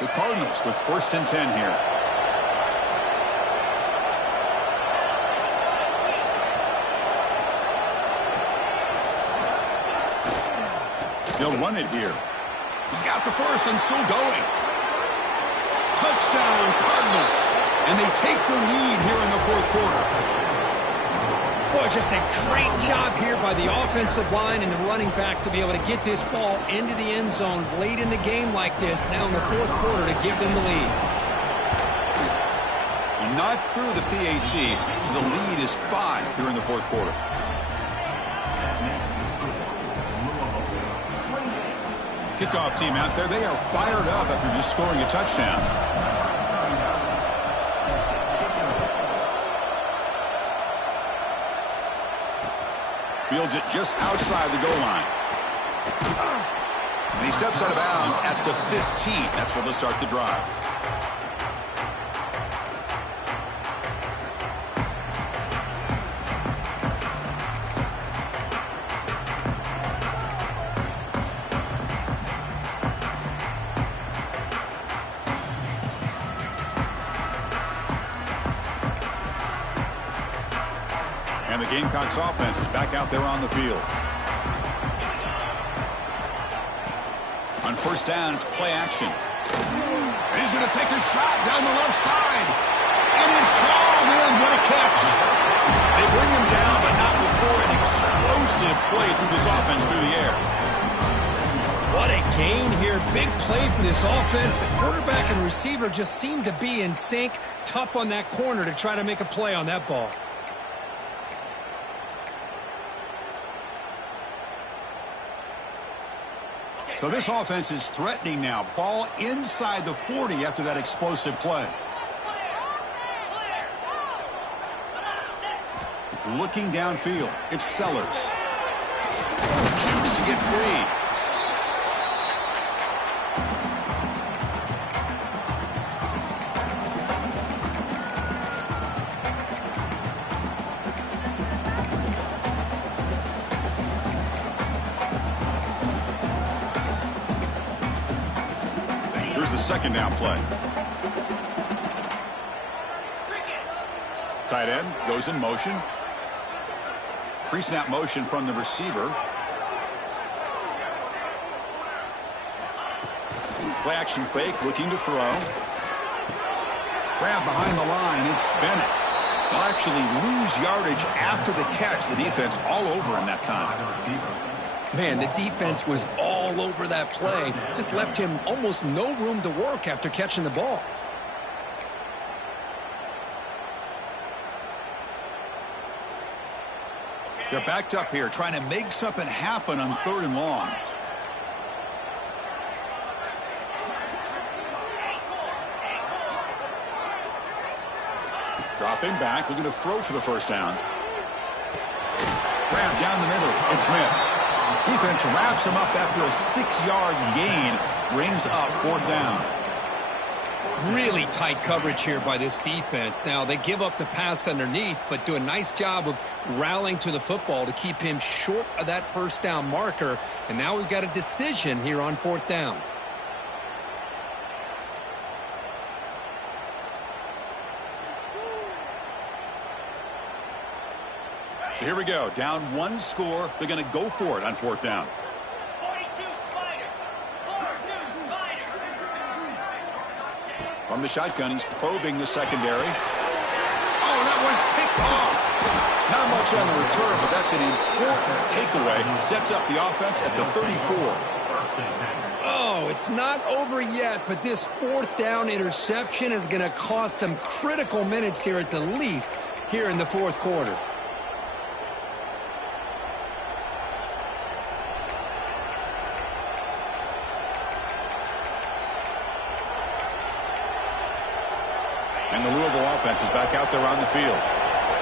The Cardinals with 1st and 10 here. They'll run it here. He's got the first and still going. Touchdown, Cardinals. And they take the lead here in the fourth quarter. Boy, just a great job here by the offensive line and the running back to be able to get this ball into the end zone late in the game like this, now in the fourth quarter, to give them the lead. Not through the PAT, so the lead is 5 here in the fourth quarter. Kickoff team out there, they are fired up after just scoring a touchdown. Fields it just outside the goal line. And he steps out of bounds at the 15. That's where they'll start the drive. And the Gamecocks offense is back out there on the field. On first down, it's play action. And he's going to take a shot down the left side. And it's hauled in. What a catch. They bring him down, but not before an explosive play through this offense through the air. What a gain here. Big play for this offense. The quarterback and receiver just seem to be in sync. Tough on that corner to try to make a play on that ball. So this offense is threatening now. Ball inside the 40 after that explosive play. Looking downfield, it's Sellers. Jukes to get free. Here's the second down play. Tight end goes in motion. Pre-snap motion from the receiver. Play action fake, looking to throw. Grab behind the line, it's Bennett. They'll actually lose yardage after the catch. The defense all over him that time. Man, the defense was all over that play. Just left him almost no room to work after catching the ball. They're backed up here, trying to make something happen on 3rd and long. Dropping back, looking to throw for the first down. Grab down the middle, it's Smith. Defense wraps him up after a 6-yard gain, brings up 4th down. Really tight coverage here by this defense. Now, they give up the pass underneath, but do a nice job of rallying to the football to keep him short of that first down marker. And now we've got a decision here on 4th down. So here we go. Down 1 score. They're going to go for it on 4th down. From the shotgun, he's probing the secondary. Oh, that one's picked off. Not much on the return, but that's an important takeaway. Sets up the offense at the 34. Oh, it's not over yet, but this 4th down interception is going to cost them critical minutes here at the least here in the 4th quarter. And the Louisville offense is back out there on the field.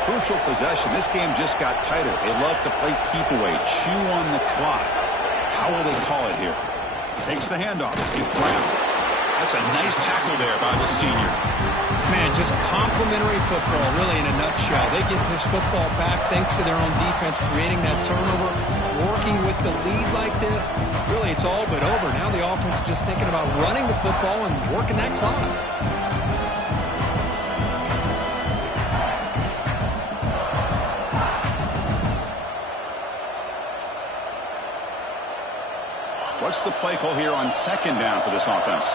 Crucial possession. This game just got tighter. They love to play keep away, chew on the clock. How will they call it here? Takes the handoff. It's Brown. That's a nice tackle there by the senior. Man, just complimentary football, really, in a nutshell. They get this football back thanks to their own defense, creating that turnover, working with the lead like this. Really, it's all but over. Now the offense is just thinking about running the football and working that clock. What's the play call here on 2nd down for this offense?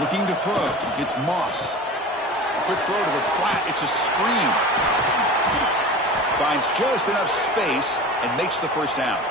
Looking to throw. It's Moss. Quick throw to the flat. It's a screen. Finds just enough space and makes the first down.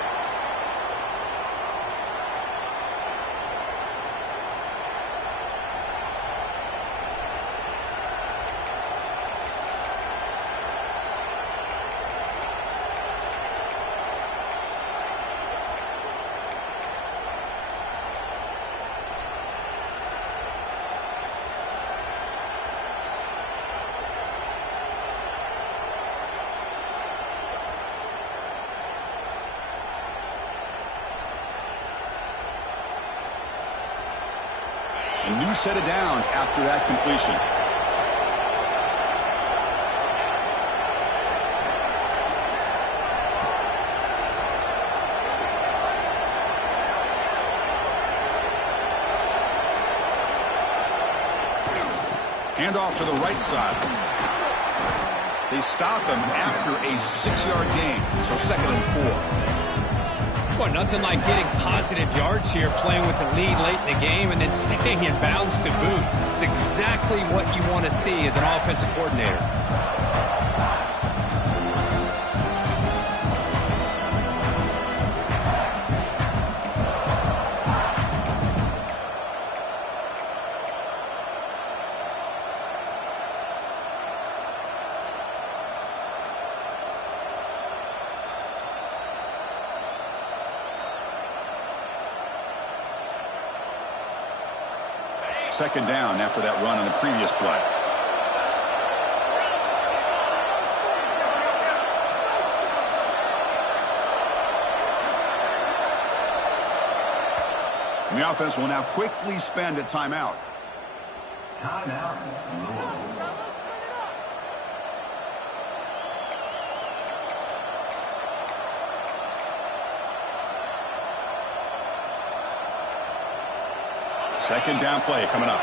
A new set of downs after that completion. Hand off to the right side. They stop him after a 6-yard gain, so 2nd and 4. Well, nothing like getting positive yards here, playing with the lead late in the game and then staying in bounds to boot. It's exactly what you want to see as an offensive coordinator. Second down after that run on the previous play. And the offense will now quickly spend a timeout. Timeout, Louisville. Second down play coming up.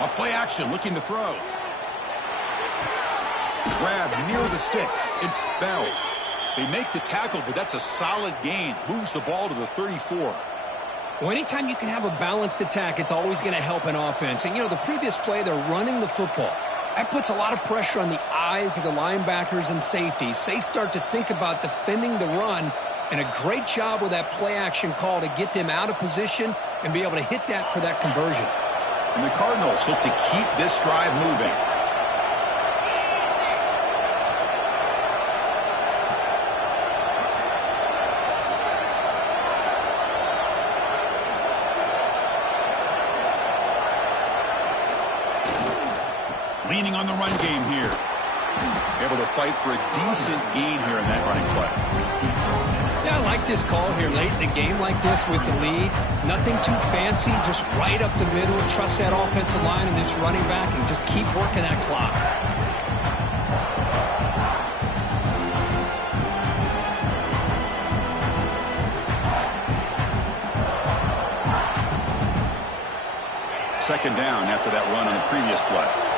A play action, looking to throw. Grab near the sticks. It's Bell. They make the tackle, but that's a solid gain. Moves the ball to the 34. Well, anytime you can have a balanced attack, it's always going to help an offense. And, you know, the previous play, they're running the football. That puts a lot of pressure on the eyes of the linebackers and safeties. They start to think about defending the run, and a great job with that play action call to get them out of position and be able to hit that for that conversion. And the Cardinals look to keep this drive moving. Leaning on the run game here. Able to fight for a decent gain here in that running play. Yeah, I like this call here late in the game like this with the lead. Nothing too fancy, just right up the middle. Trust that offensive line and this running back and just keep working that clock. Second down after that run on the previous play.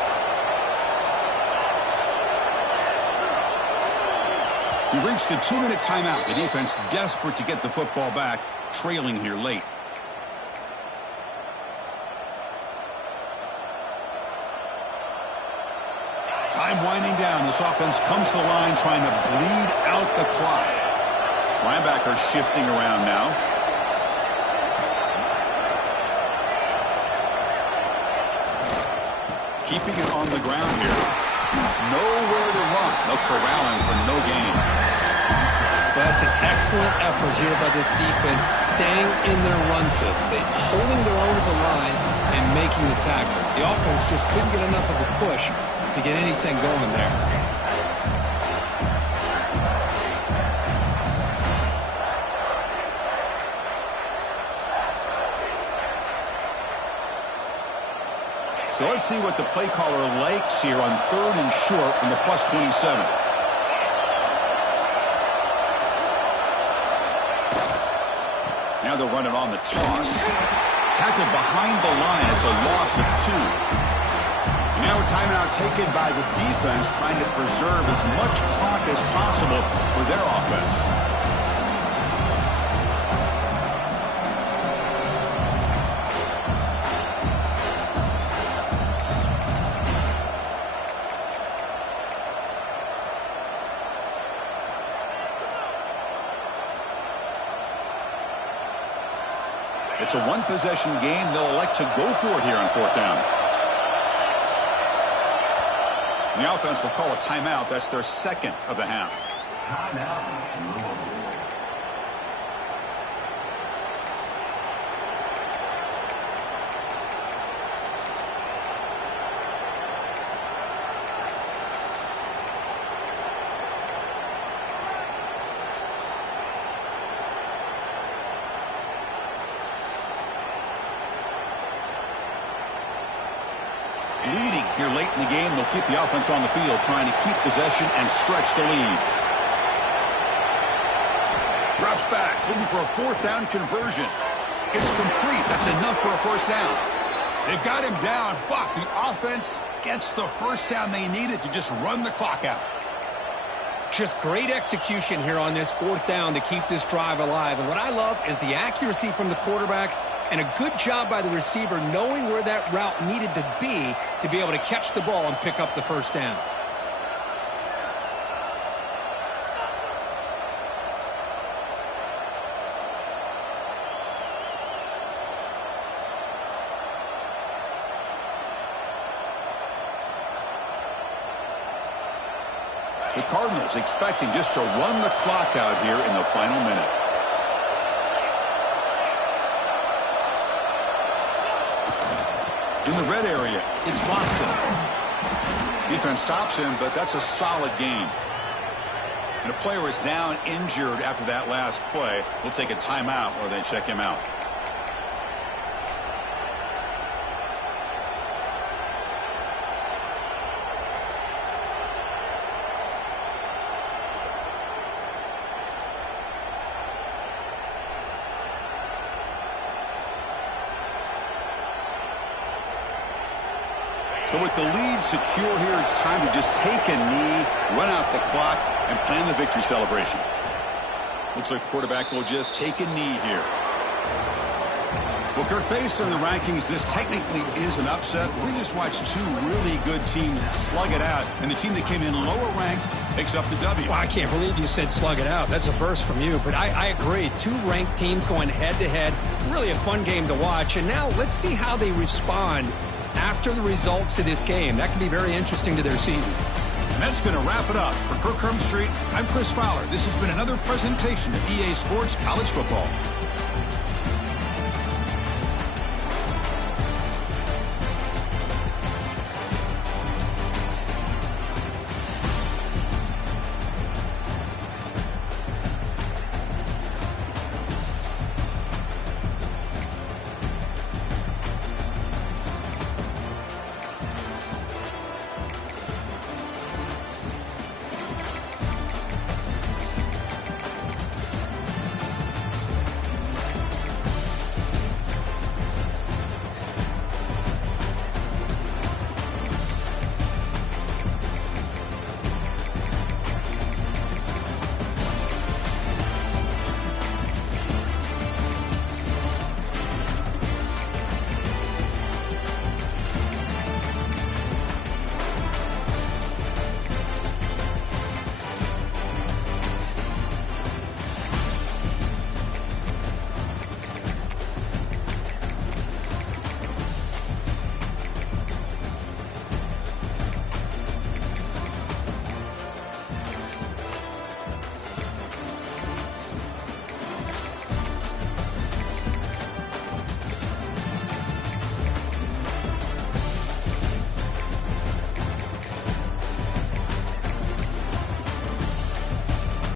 We've reached the 2-minute timeout. The defense desperate to get the football back, trailing here late. Time winding down. This offense comes to the line trying to bleed out the clock. Linebacker shifting around now. Keeping it on the ground here. Nowhere to run. No corralling for no gain. That's an excellent effort here by this defense, staying in their run fits. They're holding their own at the line and making the tackle. The offense just couldn't get enough of a push to get anything going there. So let's see what the play caller likes here on 3rd and short from the +27. Now they'll run it on the toss. Tackled behind the line. It's a loss of 2. Now a timeout taken by the defense, trying to preserve as much clock as possible for their offense. It's a one-possession game. They'll elect to go for it here on 4th down. The offense will call a timeout. That's their 2nd of the half. Timeout, Louisville. leading here late in the game. They'll keep the offense on the field, trying to keep possession and stretch the lead. Drops back, looking for a fourth down conversion. It's complete. That's enough for a first down. They've got him down, but the offense gets the first down they needed to just run the clock out. Just great execution here on this fourth down to keep this drive alive. And what I love is the accuracy from the quarterback and a good job by the receiver knowing where that route needed to be able to catch the ball and pick up the first down. The Cardinals expecting just to run the clock out here in the final minute. In the red area, it's Watson. Defense stops him, but that's a solid gain. And a player is down injured after that last play. We'll take a timeout while they check him out. So with the lead secure here, it's time to just take a knee, run out the clock, and plan the victory celebration. Looks like the quarterback will just take a knee here. Well, Kirk, based on the rankings, this technically is an upset. We just watched two really good teams slug it out, and the team that came in lower ranked picks up the W. Well, I can't believe you said slug it out. That's a first from you, but I agree. Two ranked teams going head-to-head. Really a fun game to watch, and now let's see how they respond after the results of this game. That can be very interesting to their season. And that's going to wrap it up. For Kirk Street, I'm Chris Fowler. This has been another presentation of EA Sports College Football.